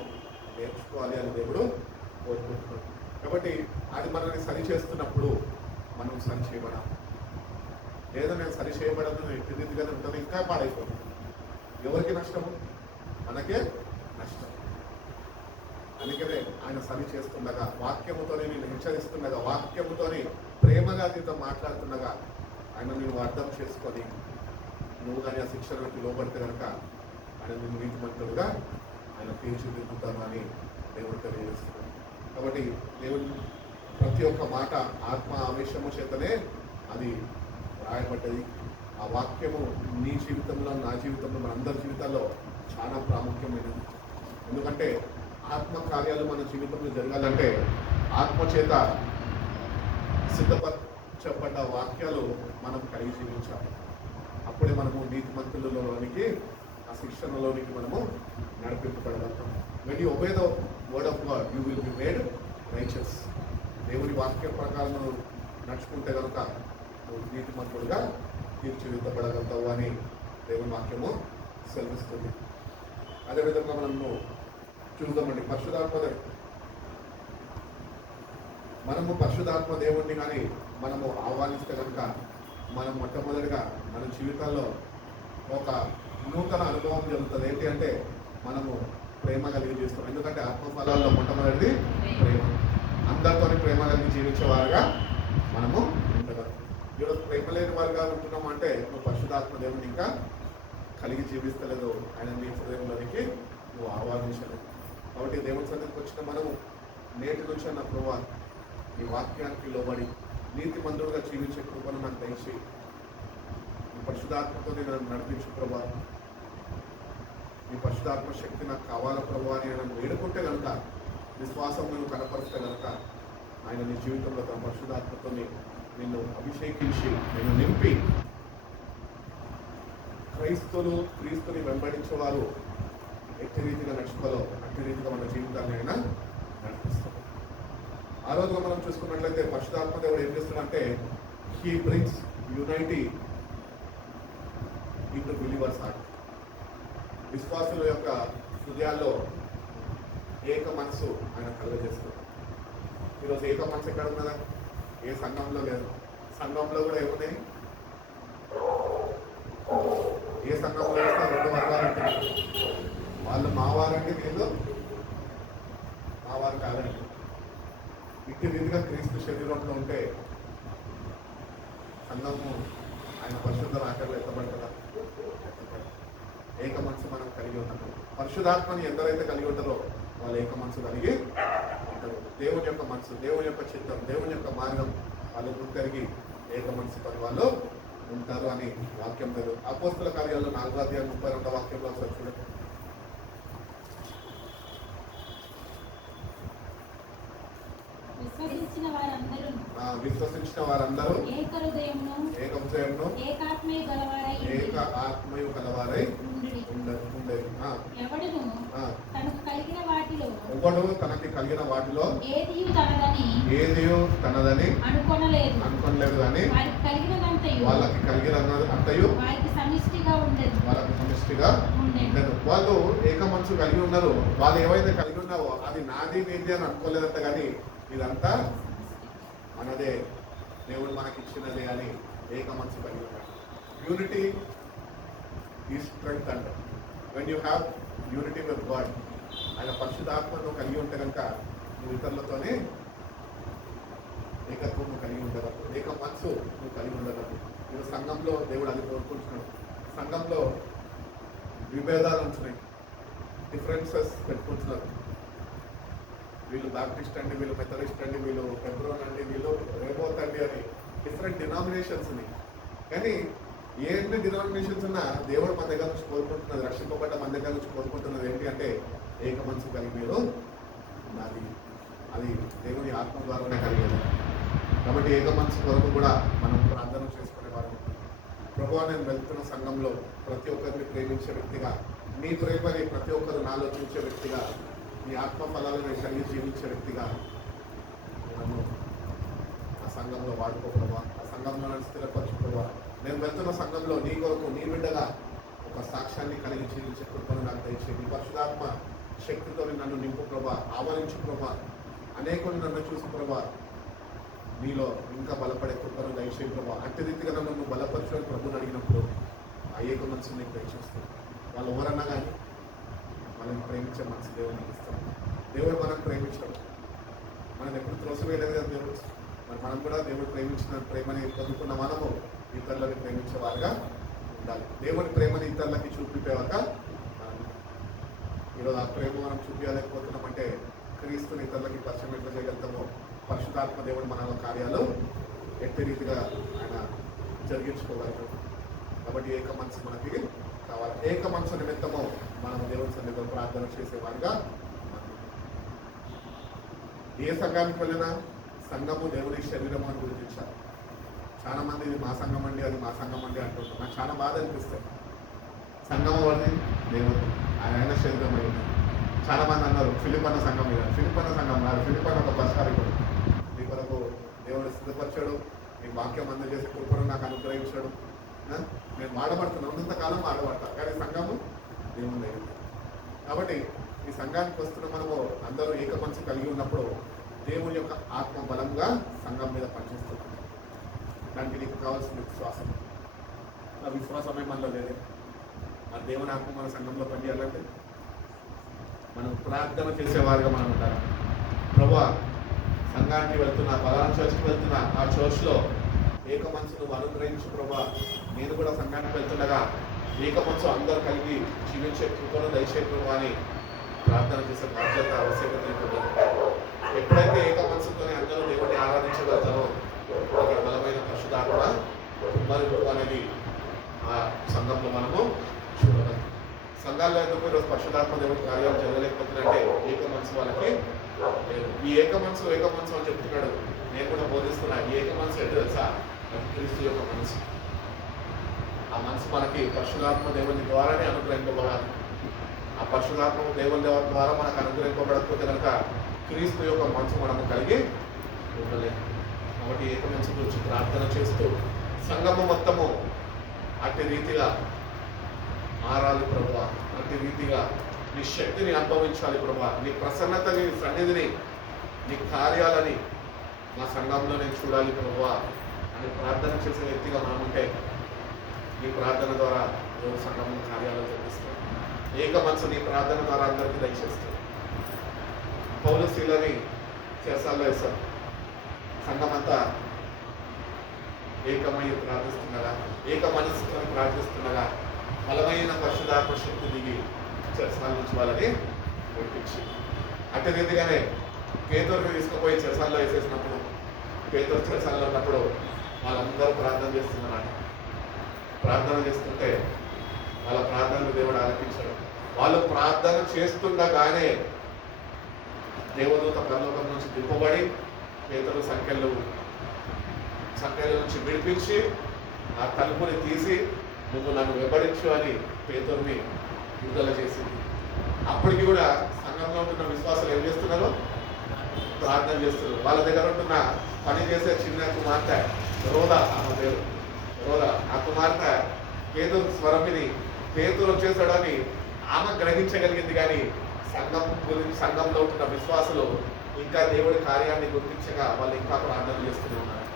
నేర్చుకోవాలి అని దేవుడు కోరుకుంటున్నాడు. కాబట్టి అది మనల్ని సరి చేస్తున్నప్పుడు మనం సరి చేయబడాలి. లేదా నేను సరి చేయబడదు ఎట్టి రీతిగానే ఉంటుంది, ఇంకా పాడైపోతుంది. ఎవరికి నష్టము? మనకే నష్టం. అందుకనే ఆయన సరి చేస్తుండగా, వాక్యముతోనే నేను హెచ్చరిస్తుండగా, వాక్యముతోని ప్రేమగా నీతో మాట్లాడుతుండగా ఆయన నువ్వు అర్థం చేసుకొని నువ్వు కానీ ఆ శిక్షణకి లోపడితే కనుక ఆయన నువ్వు నీతిమంతుడుగా ఆయన తీర్చిదిద్దుతాను అని దేవుడు తెలియజేస్తున్నాడు. కాబట్టి దేవుడు ప్రతి ఒక్క మాట ఆత్మ ఆవేశము చేతనే అది రాయబడ్డది. ఆ వాక్యము నీ జీవితంలో, నా జీవితంలో, మనందరి జీవితాల్లో చాలా ప్రాముఖ్యమైనది. ఎందుకంటే ఆత్మ కార్యాలు మన జీవితంలో జరగాలంటే ఆత్మ చేత సిద్ధపరచబడ్డ వాక్యాలు మనం కలిగి జీవించాలి. అప్పుడే మనము నీతిమంతులలోనికి, ఆ శిక్షణలోనికి మనము నడిపింపబడగలుగుతాం. when you obey the word of God you will be made righteous. దేవుని వాక్య ప్రకారం నడుచుకుంటే కనుక నువ్వు నీతిమంతుడుగా తీర్చిదిద్దబడగలుగుతావు అని దేవుని వాక్యము సెలవిస్తుంది. అదేవిధంగా మనము చూద్దామండి మనము పరిశుద్ధాత్మ దేవుణ్ణి కానీ మనము ఆహ్వానిస్తే కనుక మనం మొట్టమొదటిగా మన జీవితాల్లో ఒక నూతన అనుభవం జరుగుతుంది. ఏంటి అంటే మనము ప్రేమ కలిగి చేస్తాం. ఎందుకంటే ఆత్మఫలాల్లో మొట్టమొదటిది ప్రేమ. అందరితో ప్రేమ కలిగి జీవించేవారుగా మనము ఉండగలం. ఈరోజు ప్రేమ లేని వారుగా ఉంటున్నాం అంటే నువ్వు పరిశుద్ధాత్మ దేవుని ఇంకా కలిగి జీవిస్తలేదు, ఆయన నీ హృదయంలోనికి నువ్వు ఆహ్వానించలేదు. కాబట్టి దేవుని సన్నిధికి వచ్చిన మనము నేటి నుంచి అన్న ప్రభువా నీ వాక్యానికి లోబడి నీతిమంతుడుగా జీవించే కృపను నాకు దయచి నీ పరిశుద్ధాత్మతో నన్ను నడిపించు ప్రభువా, నీ పరిశుద్ధాత్మ శక్తి నాకు కావాలా ప్రభువా అని నన్ను వేడుకుంటే కనుక, విశ్వాసం నువ్వు కనపరిస్తే కనుక ఆయన నీ జీవితంలో తన పరిశుద్ధాత్మతో నిన్ను అభిషేకించి నిన్ను నింపి క్రీస్తుని వెంబడించేవారు ఎట్టి రీతిగా నడుచుకోవాలో అట్టి రీతిగా మన జీవితాన్ని అయినా నడిపిస్తాం. ఆ రోజుగా మనం చూసుకున్నట్లయితే పరిశుద్ధాత్మ దేవుడు ఏం చేస్తున్నాడంటే he brings unity into believers heart. విశ్వాసుల యొక్క హృదయాల్లో ఏక మనసు ఆయన కలుగజేస్తుంది. ఈరోజు ఏక మనసు ఎక్కడ ఉన్నదా? ఏ సంఘంలో లేదు. సంఘంలో కూడా ఏమున్నాయి? ఏ సంఘంలో వేస్తే 2 వర్గాలు ఉంటుంది. వాళ్ళు మావారండి, వీళ్ళు మావారు కాదండి. ఇట్టి రీతిగా క్రీస్తు శరీరంలో ఉంటే సంఘము ఆయన పరిశుద్ధ ఆకర్లు ఎత్తబడతారా? ఏక మనసు మనం కలిగి ఉన్నాము. పరిశుద్ధాత్మని ఎందరైతే కలిగి ఉంటారో వాళ్ళు ఏక మనసు కలిగి ఉంటారు. దేవుని యొక్క మనసు, దేవుని యొక్క చిత్తం, దేవుని యొక్క మార్గం వాళ్ళు కలిగి ఏక మనసుతో వాళ్ళు ఉంటారు అని వాక్యం లేదు. అపోస్తల కార్యాల్లో 4వ అధ్యాయం 32వ వాక్యంలో ఒకసారి చూడండి. విశ్వసించిన వారందరూ ఏక హృదయమును ఏక ఆత్మయు కలవారై ఉండేది. ఎవడును తనకు కలిగిన వాటిలో ఎవ్వడు తనకి కలిగిన వాటిలో ఏదియు తనదని అనుకొనలేదు కానీ వాళ్ళకి కలిగిన అంతయు వారికి సమిష్టిగా ఉండేది. ఉండేది. వాళ్ళు ఏక మనసు కలిగి ఉన్నారు. వాళ్ళు ఏవైతే కలిగి ఉన్నావో అది నాది నీది అని అనుకోలేదంట, కానీ ఇదంతా మనదే, దేవుడు మనకి ఇచ్చినదే అని ఏక మనసు కలిగి ఉన్నారు. యూనిటీ ఈ స్ట్రెంగ్త్ అంట. When you have unity with God, ఆయన పరిశుద్ధాత్మను కలిగి ఉంటే కనుక నువ్వు ఇతరులతోనే ఏకత్వం కలిగి ఉండగలవు, ఏక మనసు నువ్వు కలిగి ఉండగలవు. నువ్వు సంఘంలో దేవుడు అది కోరుకుంటున్నాడు. సంఘంలో విభేదాలు ఉంటున్నాయి, డిఫరెన్సెస్ పెట్టుకుంటున్నారు. వీళ్ళు బాప్టిస్ట్ అండి, వీళ్ళు మెథడిస్ట్ అండి, వీళ్ళు హెబ్రోన్ అండి, వీళ్ళు రేబోత్ అండి అని డిఫరెంట్ డినామినేషన్స్ ఉన్నాయి. కానీ ఎన్ని డినామినేషన్స్ ఉన్నా దేవుడు మన దగ్గర నుంచి కోరుకుంటున్నది, రక్షింపబడ్డ మన దగ్గర నుంచి కోరుకుంటున్నది ఏంటి అంటే ఏక మనసు కలిగి మీరు నాది, అది దేవుని ఆత్మ ద్వారానే కలిగేది. కాబట్టి ఏక మనసు కొరకు కూడా మనం ప్రార్థన చేసుకునేవారు. ప్రభువా, నేను వెళ్తున్న సంఘంలో ప్రతి ఒక్కరిని ప్రేమించే వ్యక్తిగా, నీ ప్రేమని ప్రతి ఒక్కరు నాలో చూసే వ్యక్తిగా, నీ ఆత్మ ఫలాలను కలిగి జీవించే వ్యక్తిగా నన్ను ఆ సంఘంలో వాడుకో ప్రభా, ఆ సంఘంలో నన్ను స్థిరపరచు ప్రభా. నేను వెళ్తున్న సంఘంలో నీ కొరకు, నీ బిడ్డగా ఒక సాక్ష్యాన్ని కలిగి జీవించే కృపను నాకు దయచేయి. నీ పరిశుధాత్మ శక్తితో నన్ను నింపు ప్రభా, ఆవరించు ప్రభా. అనేకులు నన్ను చూసి ప్రభా నీలో ఇంకా బలపడే కృపను దయచేయి ప్రభా. అట్టి రీతిగా నన్ను నువ్వు బలపరచని ప్రభుని అడిగినప్పుడు ఆ ఏక మనసు నీకు దయచేస్తాను. వాళ్ళు ఎవరన్నా కానీ మనల్ని ప్రేమించే మనసు దేవుడికి ఇస్తాం. దేవుడు మనం ప్రేమించడం, మనం ఎప్పుడు త్రోసివేయలేదు కదా దేవుడు. మరి మనం కూడా దేవుడు ప్రేమించిన ప్రేమని పొందుకున్న మనము ఇతరులని ప్రేమించే వారుగా ఉండాలి. దేవుడి ప్రేమని ఇతరులకి చూపించేవాక ఈరోజు ఆ ప్రేమ మనం చూపించలేకపోతున్నామంటే క్రీస్తుని ఇతరులకి పరిచయం ఎట్లా చేయగలుగుతామో పరిశుద్ధాత్మ దేవుడు మన కార్యాలు ఎట్టి రీతిగా ఆయన జరిగించుకోగలరు. కాబట్టి ఏక మనసు మనకి కావాలి. ఏక మనసు నిమిత్తము మనం దేవుని సన్నిధిలో ప్రార్థన చేసేవారుగా. ఏ సంఘానికి వెళ్ళినా సంఘము దేవుని శరీరం అని గుర్తించాలి. చాలా మంది ఇది మా సంఘం అండి, అది మా సంఘం అండి అంటున్నారు. నాకు చాలా బాధ అనిపిస్తుంది. సంఘం వాడిని దేవుడు, ఆయన శరీరం అయింది. చాలా మంది అన్నారు ఫిలిప్ అన్న సంఘం మీద. ఫిలిప్ అన్న సంఘం కాదు, ఫిలిప్ అన్న ఒక పరిష్కారికుడు. నీ కొరకు దేవుడు సిద్ధపరిచాడు, నీ వాక్యం అందజేసే కృపను నాకు అనుగ్రహించాడు. నేను వాడబడుతున్నాను, ఉన్నంతకాలం వాడబడతా, కానీ సంఘము దేవుని అయింది. కాబట్టి ఈ సంఘానికి వస్తున్న మనము అందరూ ఏక మనసు కలిగి ఉన్నప్పుడు దేవుని యొక్క ఆత్మ బలంగా సంఘం మీద పనిచేస్తుంది. దానికి నీకు కావాల్సిన విశ్వాసం. ఆ విశ్వాసమే మనలో లేదు. మరి దేవుని ఆత్మ మన సంఘంలో పనిచేయాలంటే మనం ప్రార్థన చేసేవారుగా మనం ఉండాలి. ప్రభువా, సంఘానికి వెళ్తున్నా, పలానా చర్చ్కి వెళ్తున్నా, ఆ చర్చ్లో ఏక మనసు నువ్వు అనుగ్రహించు ప్రభా. నేను కూడా సంఘానికి వెళ్తుండగా ఏక మనసు అందరూ కలిగి జీవించే కృపను దయచే ప్రభా అని ప్రార్థన చేసే బాధ్యత ఆవశ్యకత ఉంటుంది. ఎప్పుడైతే ఏక మనసుతోనే అందరూ దేవుడిని ఆరాధించగలుగుతారో అక్కడ బలమైన పరిశుద్ధాత్మ కుమ్మరింపు అనేది ఆ సంఘంలో మనము చూడగలం. సంఘాల్లో ఎందుకు ఈరోజు పరిశుద్ధాత్మ దేవుడి కార్యాలు జరగలేకపోతున్నాయంటే ఏక మనసు వాళ్ళకి లేదు. ఈ ఏక మనసు అని చెప్తున్నాడు. నేను కూడా బోధిస్తున్నా. ఈ ఏక మనసు ఏంటో తెలుసా? క్రీస్తు యొక్క మనసు. ఆ మనసు మనకి పరిశుద్ధాత్మ దేవుని ద్వారానే అనుగ్రహింపబడాలి. ఆ పరిశుద్ధాత్మ దేవుని ద్వారా మనకు అనుగ్రహింపబడకపోతే కనుక క్రీస్తు యొక్క మనసు మనము కలిగి ఉండలేము. కాబట్టి ఏక మనసు గురించి ప్రార్థన చేస్తూ సంఘము మొత్తము అట్టి రీతిగా మారాలి ప్రభువా. అట్టి రీతిగా నీ శక్తిని అనుభవించాలి ప్రభువా. నీ ప్రసన్నతని, సన్నిధిని, నీ కార్యాలని మా సంఘంలో నేను చూడాలి ప్రభువా అని ప్రార్థన చేసే వ్యక్తిగా మనం ఉంటే నీ ప్రార్థన ద్వారా దేవుడు సంఘంలో కార్యాలు జరిపిస్తాడు. ఏక మనసు నీ ప్రార్థన ద్వారా అందరికీ దయచేస్తాడు. పౌలు శీలని చెరసాల్లో వేశారు. సంఘం అంతా ఏకమై ప్రార్థిస్తుండగా, ఏక మనసుతో ప్రార్థిస్తుండగా బలమైన పరిశుద్ధాత్మ శక్తి దిగి చెరసాల నుంచి వాళ్ళని విడిపించి అట్టి రీతిగానే పేతురుని తీసుకుపోయి చెరసాల్లో వేసేసినప్పుడు, పేతురు చెరసాల్లో ఉన్నప్పుడు వాళ్ళందరూ ప్రార్థన చేస్తున్నారట. ప్రార్థన చేస్తుంటే వాళ్ళ ప్రార్థనలు దేవుడు ఆలకించాడు. వాళ్ళు ప్రార్థన చేస్తుండగానే దేవదూత పరలోకం నుంచి దింపబడి పేతురు సంఖ్యల నుంచి విడిపించి ఆ తలుపుని తీసి నువ్వు నన్ను వెంబడించు అని పేతురుని విడుదల చేసింది. అప్పటికి కూడా సంఘంలో ఉంటున్న విశ్వాసాలు ఏం చేస్తున్నారు? ప్రార్థన చేస్తున్నారు. వాళ్ళ దగ్గర ఉంటున్న పని చేసే చిన్న కుమార్తె రోదా, ఆమె పేరు రోదా. ఆ కుమార్తె పేదరు స్వరం విని పేదరు వచ్చేసాడని ఆమె గ్రహించగలిగింది. కానీ సంఘం గురించి, సంఘంలో ఉంటున్న విశ్వాసులు ఇంకా దేవుడి కార్యాన్ని గుర్తించగా వాళ్ళు ఇంకా ప్రార్థన చేస్తూనే ఉన్నారు.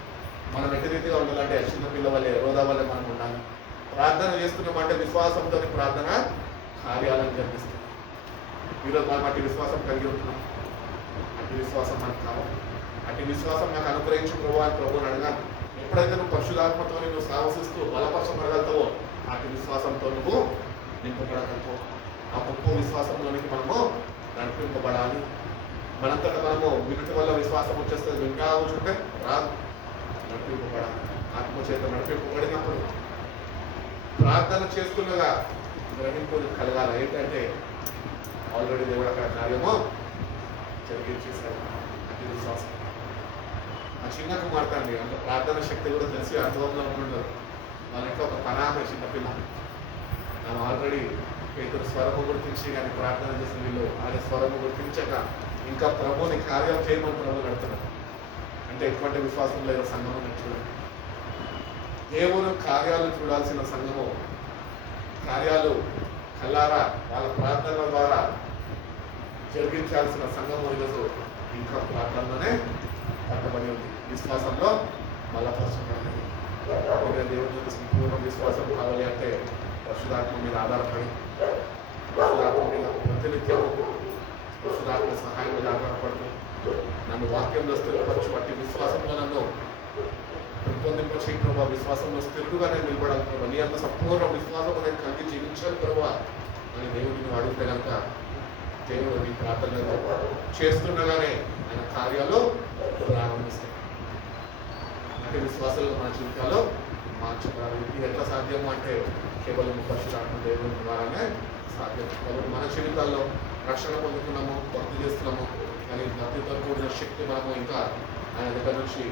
మనం ఎట్టి రీతిగా ఉండాలంటే చిన్నపిల్ల వల్లే, రోదా వల్లే మనం ఉండాలి. ప్రార్థన చేస్తున్నామంటే విశ్వాసంతో ప్రార్థన కార్యాలను జరిపిస్తుంది. ఈరోజు మనం అట్టి విశ్వాసం కలిగి ఉంటున్నాం. అట్టి విశ్వాసం మనకు కావాలి. అట్టి విశ్వాసం నాకు అనుగ్రహించు ప్రభు అని ప్రభుని అడగాలి. ఎప్పుడైతే నువ్వు పరిశుధాత్మతో నువ్వు సాహసిస్తూ బలపరచబడగలుగుతావో అట్టి విశ్వాసంతో నువ్వు నింపబడగలుగుతావు. ఆ గొప్ప విశ్వాసంలోనికి మనము నడిపింపబడాలి. మనంతటా మనము వినటి వల్ల విశ్వాసం వచ్చేస్తుంది. వింటా కూర్చుంటే రాదు, నడిపింపబడాలి. ఆత్మచేత నడిపింపబడినప్పుడు ప్రార్థన చేస్తుండగా గ్రహింపు కలగాలి. ఏంటంటే ఆల్రెడీ దేవుడు అక్కడ కార్యము జరిగించేశాడు. అది విశ్వాసం. ఆ చిన్న కుమార్తె అండి, అంత ప్రార్థన శక్తి కూడా తెలిసి అనుభవంలో ఉండదు. వాళ్ళ ఇంకా ఒక పనామ చిన్నపిల్ల, ఆమె ఆల్రెడీ పేదరు స్వరము గుర్తించి కానీ ప్రార్థన చేసిన వీళ్ళు ఆయన స్వరము గుర్తించక ఇంకా ప్రభుని కార్యం చేయమని ప్రభు నడుతున్నారు. అంటే ఎటువంటి విశ్వాసం లేదు సంఘము చూడండి. దేవుని కార్యాలు చూడాల్సిన సంఘము కార్యాలు కల్లారా వాళ్ళ ప్రార్థనల ద్వారా జరిగించాల్సిన సంఘము ఈరోజు ఇంకా ప్రార్థనలోనే పట్టబడి ఉంది. విశ్వాసంలో బలపరచబడి దేవుని సంపూర్ణ విశ్వాసం కావాలి అంటే పరిశుధాత్మ మీద ఆధారపడి, పరిశుధాత్మ మీద ప్రతినిత్యము పరిశుధాత్మ సహాయం మీద ఆధారపడుతూ నన్ను వాక్యంలో స్థిరపరచు. బట్టి విశ్వాసంలో నన్ను పెంపొందింప చేయి ప్రభావ. విశ్వాసంలో స్థిరుడుగా నేను నిలబడాలి ప్రభావ. నీ అంత సంపూర్ణ విశ్వాసం నేను కలిగి జీవించాలి ప్రభావ అని దేవుడిని అడిగితే కనుక దేవుడు నీ ప్రార్థనలు చేస్తుండగానే ఆయన కార్యాలు ప్రారంభిస్తాయి. అంటే విశ్వాసాలు మన జీవితాల్లో మార్చబడాలి. ఇది ఎట్లా సాధ్యము అంటే కేవలం పరిశుధాత్మ దేవుని ద్వారానే సాధ్యం. కాబట్టి మన జీవితాల్లో రక్షణ పొందుతున్నాము, భక్తి చేస్తున్నాము, కానీ భక్తితో కూడిన శక్తి మనము ఇంకా ఆయన దగ్గర నుంచి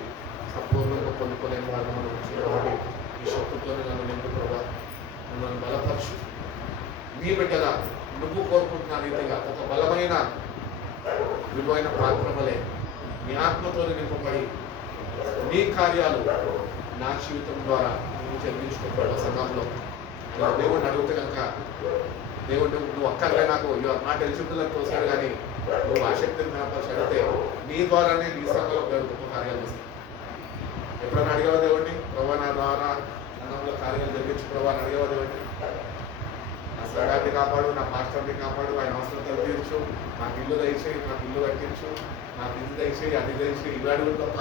సంపూర్ణంగా పొందుకోలేని వారిని మనం చూడాలి. ఈ శక్తితోనే నన్ను నింపు ప్రభావ, నన్ను బలపరచు. నీ బిడ్డగా నువ్వు కోరుకుంటున్న రీతిగా ఒక బలమైన విలువైన పాత్ర వలె నీ ఆత్మతో నింపబడి నీ కార్యాలు నా జీవితం ద్వారా నువ్వు జరిగించుకుంటాడు. సంఘంలో దేవుడిని అడిగితే కనుక దేవుడు నువ్వు అక్కర్లే నాకు నా తెలిసిందులకు తోసాడు, కానీ నువ్వు ఆసక్తిని కనపరిచి అడిగితే నీ ద్వారానే నీ సంఘంలో గొప్ప కార్యాలు వస్తాయి. ఎప్పుడైనా అడిగావా దేవుడిని? ప్రభా నా ద్వారా సంఘంలో కార్యాలు జరిగించు ప్రభా అని అడిగావా దేవుడిని? నా సగాన్ని కాపాడు, నా పాస్టర్ని కాపాడు, ఆయన అవసరం తీర్చు, నాకు ఇల్లు దయచేయి, నాకు ఇల్లు కట్టించు, నాకు ఇది దయచేయి, అది దయచేయి, ఇవి అడుగు తప్ప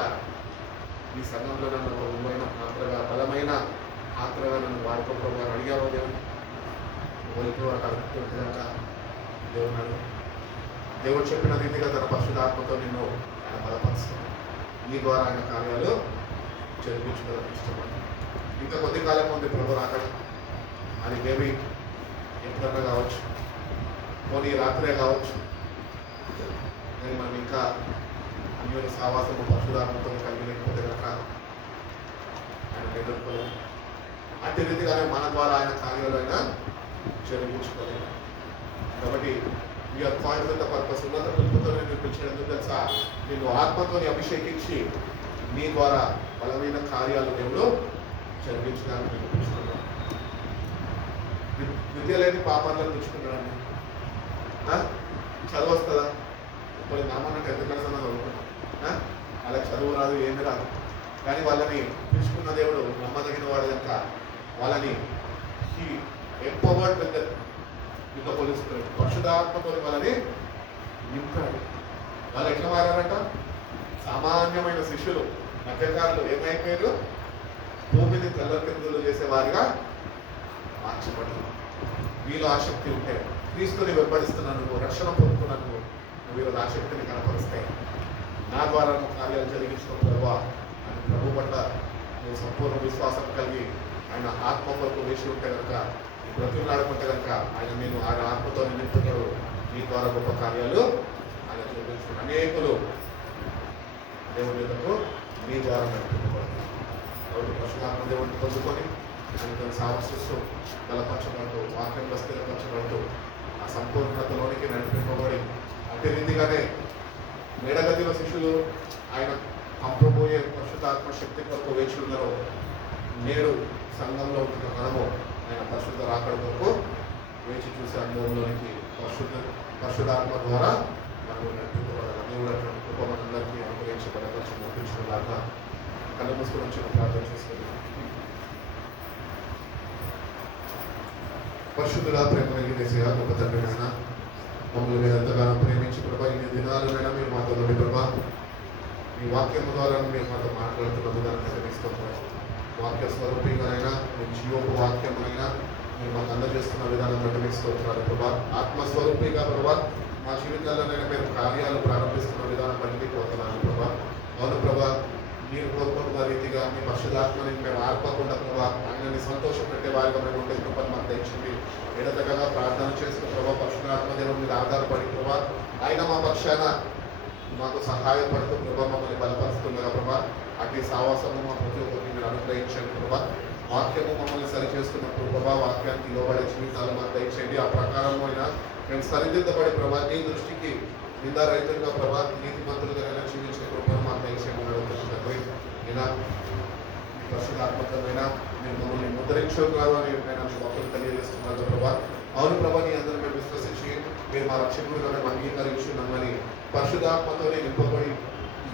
ఈ సంఘంలో నన్ను ఒక విలువైన పాత్రగా, బలమైన పాత్రగా నన్ను వాడుకో ప్రభు అని అడిగావా దేవుని? పోలికి వాడు అడుగుతుంటే కనుక దేవుని అడుగు. దేవుడు చెప్పిన రీతిగా తన పరిశుధాత్మతో నిన్ను ఆయన బలపరుస్తాడు. నీ ద్వారా ఆయన కార్యాలు జరిపించుకోవడానికి ఇష్టపడతాడు. ఇంకా కొద్ది కాలం ఉంది ప్రభు రాకడ. అది మేబీ ఎప్పుడన్నా కావచ్చు, పోనీ రాత్రే కావచ్చు. కానీ మనం ఇంకా అన్యుల సావాసము పరిశుధాత్మతో కలిగి లేకపోతే కనుక ఆయన ఎదుర్కోలేదు. అట్టి రీతిగానే మన ద్వారా ఆయన కార్యాలు అయినా జరిగించుకోలేదు. కాబట్టి you're coin with the purpose. ఉన్నత పిలుపుతో నేను పిలిచేందుకు తెలుసా? నేను ఆత్మతోని అభిషేకించి నీ ద్వారా బలమైన కార్యాలు దేవుడు జరిగించడానికి పిలుచుకున్నాను. విద్య లేని పాపాలను పిలుచుకున్నాడండి. చదువు వస్తుందా? ఇప్పుడు నామన్న 10th క్లాస్ అన్న చదువుకున్నాం, వాళ్ళకి చదువు రాదు, ఏమి రాదు. కానీ వాళ్ళని పిలుచుకున్న దేవుడు నమ్మదగిన వాడు కనుక వాళ్ళని empowered with the Holi spirit, పరిశుధాత్మతో వాళ్ళని నింపాడు. వాళ్ళు ఎట్లా మారారంట? సామాన్యమైన శిష్యులు, మధ్యకారులు ఏమైపోయారు? భూమిని తల్లకిందులు చేసేవారిగా మార్చబడ్డారు. వీళ్ళు ఆసక్తి ఉంటే క్రీస్తుని వెంబడిస్తున్నాను, నువ్వు రక్షణ పొందుకున్నాను, నువ్వు వీళ్ళ ఆసక్తిని కనపరుస్తాయి. నా ద్వారా నువ్వు కార్యాలు జరిగించుకున్న ప్రభావ అని ప్రభు పట్ల నువ్వు సంపూర్ణ విశ్వాసం కలిగి ఆయన ఆత్మ కొరకు వేసి ఉంటే కనుక, ఈ బ్రతుకులాడుకుంటే కనుక ఆయన నేను ఆయన ఆత్మతో నింపుతాడు. నీ ద్వారా గొప్ప కార్యాలు ఆయన చూపిస్తున్నాడు. అనేకులు దేవుని యొద్దకు నీ ద్వారా నడిపించబడుతుంది. కాబట్టి పరిశుధాత్మ దేవుడిని పొందుకొని ఆయనతో సావసిస్తూ బలపరచబడుతూ వాక్యంలో స్థిరపరచబడుతూ ఆ సంపూర్ణతలోనికి నడిపింపబడి అదే రీతిగానే మేడగదిలో శిష్యులు ఆయన పంపబోయే పరిశుద్ధాత్మ శక్తి కొరకు వేచి ఉన్నారో, నేడు సంఘంలో ఉంటున్న మనము ఆయన పరిశుద్ధ రాకడ కొరకు వేచి చూసే అనుభవంలోనికి పరిశుద్ధాత్మ ద్వారా మనము నడిపించబడాలి. దేవుడు అటువంటి కృప మనందరికీ అనుగ్రహించబడవచ్చు. ముగించిన దాకా కళ్ళు మూసుకొని వచ్చిన ప్రార్థన చేసుకుని. పరిశుద్ధుడా, ప్రేమ కలిగిన గొప్ప తండ్రి నాయన, మమ్మల్ని మీరు ఎంతగానో ప్రేమించి ప్రభా, ఇన్ని దినాలైనా మీరు మాతో నుండి ప్రభా, మీ వాక్యం ద్వారా మీరు మాతో మాట్లాడుతున్న విధానం నిర్వహిస్తాం. వాక్య స్వరూపంగానైనా మీ జీవోపు వాక్యమైనా మీరు మాకు అందజేస్తున్న విధానం నిర్వహిస్తున్నారు ప్రభా. ఆత్మస్వరూపిగా ప్రభా, మా జీవితాల్లోనైనా మీరు కార్యాలు ప్రారంభిస్తున్న విధానం బట్టి పోతున్నాను ప్రభా. అవును ప్రభా, మీరు కోరుకుంటున్న రీతిగా మీ పరిశుద్ధాత్మని మేము ఆర్పకుండా ప్రభా, ఆయనని సంతోషం పెట్టే వారిగా మేము ఉండే కృపను మాకు తెచ్చింది. ఎడతెగగా ప్రార్థన చేస్తున్న ప్రభా, పరిశుద్ధాత్మ దేవుని మీద ఆధారపడి ప్రభా, ఆయన మా పక్షాన మాకు సహాయపడుతూ ప్రభా, మమ్మల్ని బలపరుస్తుండగా ప్రభా, అట్టి సావాసము మా ప్రతి ఒక్కరికి మీరు అనుగ్రహించండి ప్రభా. వాక్యము మమ్మల్ని సరిచేస్తున్నప్పుడు ప్రభా, వాక్యానికి లోబడే జీవితాలు మాకు దయచేయండి. ఆ ప్రకారంలో అయినా మేము సరిదిద్దబడి ప్రభా, నీ దృష్టికి నిందారహితంగా ప్రభా, నీతిమంతులుగా జీవించే కృపను మాకు దయచేయమని అడుగుతున్నాను. అయినా మీ పరిశుద్ధాత్మకమైనా మీరు మమ్మల్ని ముద్రించున్నారు అని నేను మీ వాక్యం తెలియజేస్తున్నాను ప్రభా. అవును ప్రభా, నీ అందరూ మేము విశ్వసించి మీరు మా రక్షకుడుగా మేము అంగీకరించున్నామని పరిశుద్ధాత్మతోనే నింపబడి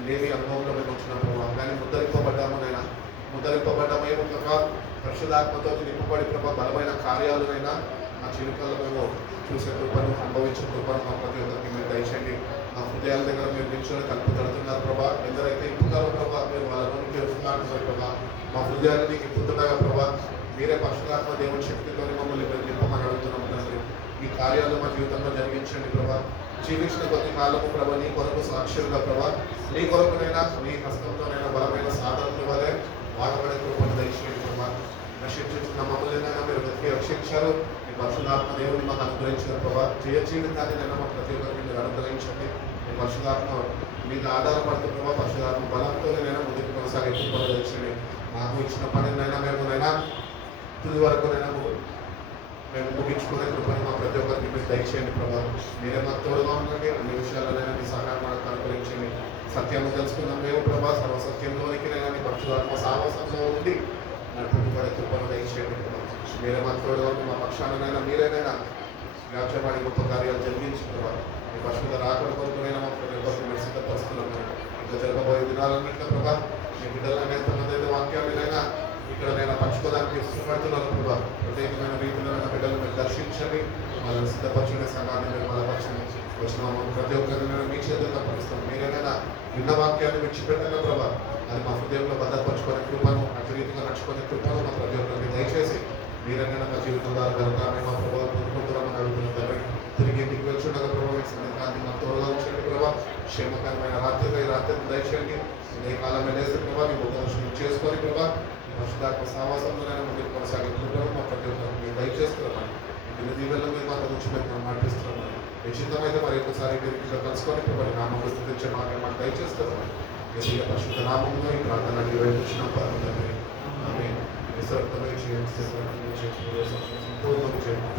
లేని అనుభవంలో మేము వచ్చిన ప్రభావ, కానీ ముద్రింపబడ్డామనైనా ముద్రింపబడ్డమేమో కాక పరిశుద్ధాత్మతో నింపబడి ప్రభావ, బలమైన కార్యాలనైనా మా జీవితాల్లో మేము చూసే కృపను, అనుభవించే కృపను మా ప్రతి ఒక్కరికి మీరు దయచేయండి. మా హృదయాల దగ్గర మీరు నిల్చొని తలుపు తడుతున్నారు ప్రభా. ఎందరైతే ఇప్పుతారో ప్రభా, మీరు వాళ్ళలోనికి వస్తున్నారు ప్రభా. మా హృదయాన్ని ఇప్పుతుండగా ప్రభా, మీరే పరిశుద్ధాత్మ దేవుని శక్తితో మమ్మల్ని మీరు నింపమని అడుగుతున్నాము తండ్రి. ఈ కార్యాలు మా జీవితంలో జరిగించండి ప్రభా. జీవించిన కొద్ది కాలము ప్రభా, నీ కొరకు సాక్షులుగా ప్రభా, నీ కొరకునైనా నీ హస్తంతోనైనా బలమైన సాధనలు ఇవ్వలే వాడబడే కృపను దయచేయండి ప్రభా. రక్షించున్న మమ్మల్ని మీరు వెతికి రక్షించారు. మీ పరిశుధాత్మ దేవుని మాకు అనుగ్రహించారు ప్రభా. జయ జీవితాన్ని నైనా మా ప్రతి ఒక్కరికి మీరు అనుగ్రహించండి. మీ పరిశుధాత్మ మీద ఆధారపడుతూ ప్రభా, పరిశుధాత్మ బలంతోనే నైనా ముందుకు కొనసాగే కృపను దయచేయండి. మాకు ఇచ్చిన పనినైనా మేమునైనా తుది వరకునైనా మేము ముగించుకునే కృపను మా ప్రతి ఒక్కరికి మీరు దయచేయండి ప్రభా. మీరే మాకు తోడుగా ఉండండి. అన్ని విషయాల్లోనైనా మీ సహాయం మనకు అనుగ్రహించండి. సత్యము తెలుసుకున్నాం మేము ప్రభా, సర్వసత్యంలోనికి నైనా మీ పరిశుధాత్మ సాహసంలో ఉండి నడుపుబడే కృపను దయచేయండి ప్రభా. మీరే మాకు తోడుగా ఉండి మా పక్షానైనా మీరేనైనా వ్యాఖ్యపడి గొప్ప కార్యాలు జరిగించి ప్రభా, మీ పరిశుద్ధ రాకడ కొరకునైనా మా ప్రతి ఒక్కరికి మీరు సిద్ధపరుస్తున్నాం. ఇంకా జరగబోయే దినాలన్నింటిలో ప్రభా, మీ బిడ్డలైనా ఎంతమంది వాక్యాలైనా ఇక్కడ నేను పంచుకోవడానికి ఇష్టపడుతున్నాను ప్రభా. ప్రత్యేకమైన రీతిలో బిడ్డలు మీరు దర్శించండి, వాళ్ళని సిద్ధపరచండి, సంఘాన్ని మీరు బలపరచండి. వచ్చిన ప్రతి ఒక్కరినైనా మీ చేతుల్లో పరుస్తాం. మీరేనైనా విన్న వాక్యాన్ని విడిచిపెట్టగా ప్రభా, అది మా హృదయంలో భద్రపరచుకునే కృపను, అటు రీతిగా నడుచుకునే కృపను మా ప్రతి ఒక్కరికి దయచేసి మీరైనా మా జీవితం ద్వారా గలకాన్ని మా ప్రభావం పొందుకుంటున్నామని అడుగుతున్నారు. తిరిగి ఇంటికి వచ్చుండగా ప్రభావ మీ సందర్భాన్ని మా తోడుగా ఉంచండి ప్రభావ. క్షేమకరమైన రాత్రిగా ఈ రాత్రిని దయచేయండి. ఏ కాలం వెళ్ళేసి ప్రభావ మీ ముఖదర్శనం చేసుకొని ప్రభావ పరిశుద్ధాత్మ సావాసంలోనైనా ముందుకు కొనసాగే కృపను మా ప్రతి ఒక్కరికి మీరు దయచేస్తున్నామని ఇన్ని దీవెల్లో మీరు మాకు ఉంచిపెట్టి మాటిస్తున్నామని నిశ్చితమైతే మరి ఒకసారి మీరు కలుసుకొని ప్రభావ నామంలో స్థితించే మాకు దయచేస్తున్నామని ఏసయ్య పరిశుద్ధ నామంలో ఈ ప్రార్థన నిర్వహించిన పరమతండ్రి ఆమేన్. నిస్సర్థమై చేయండి సంపూర్ణ చేయండి.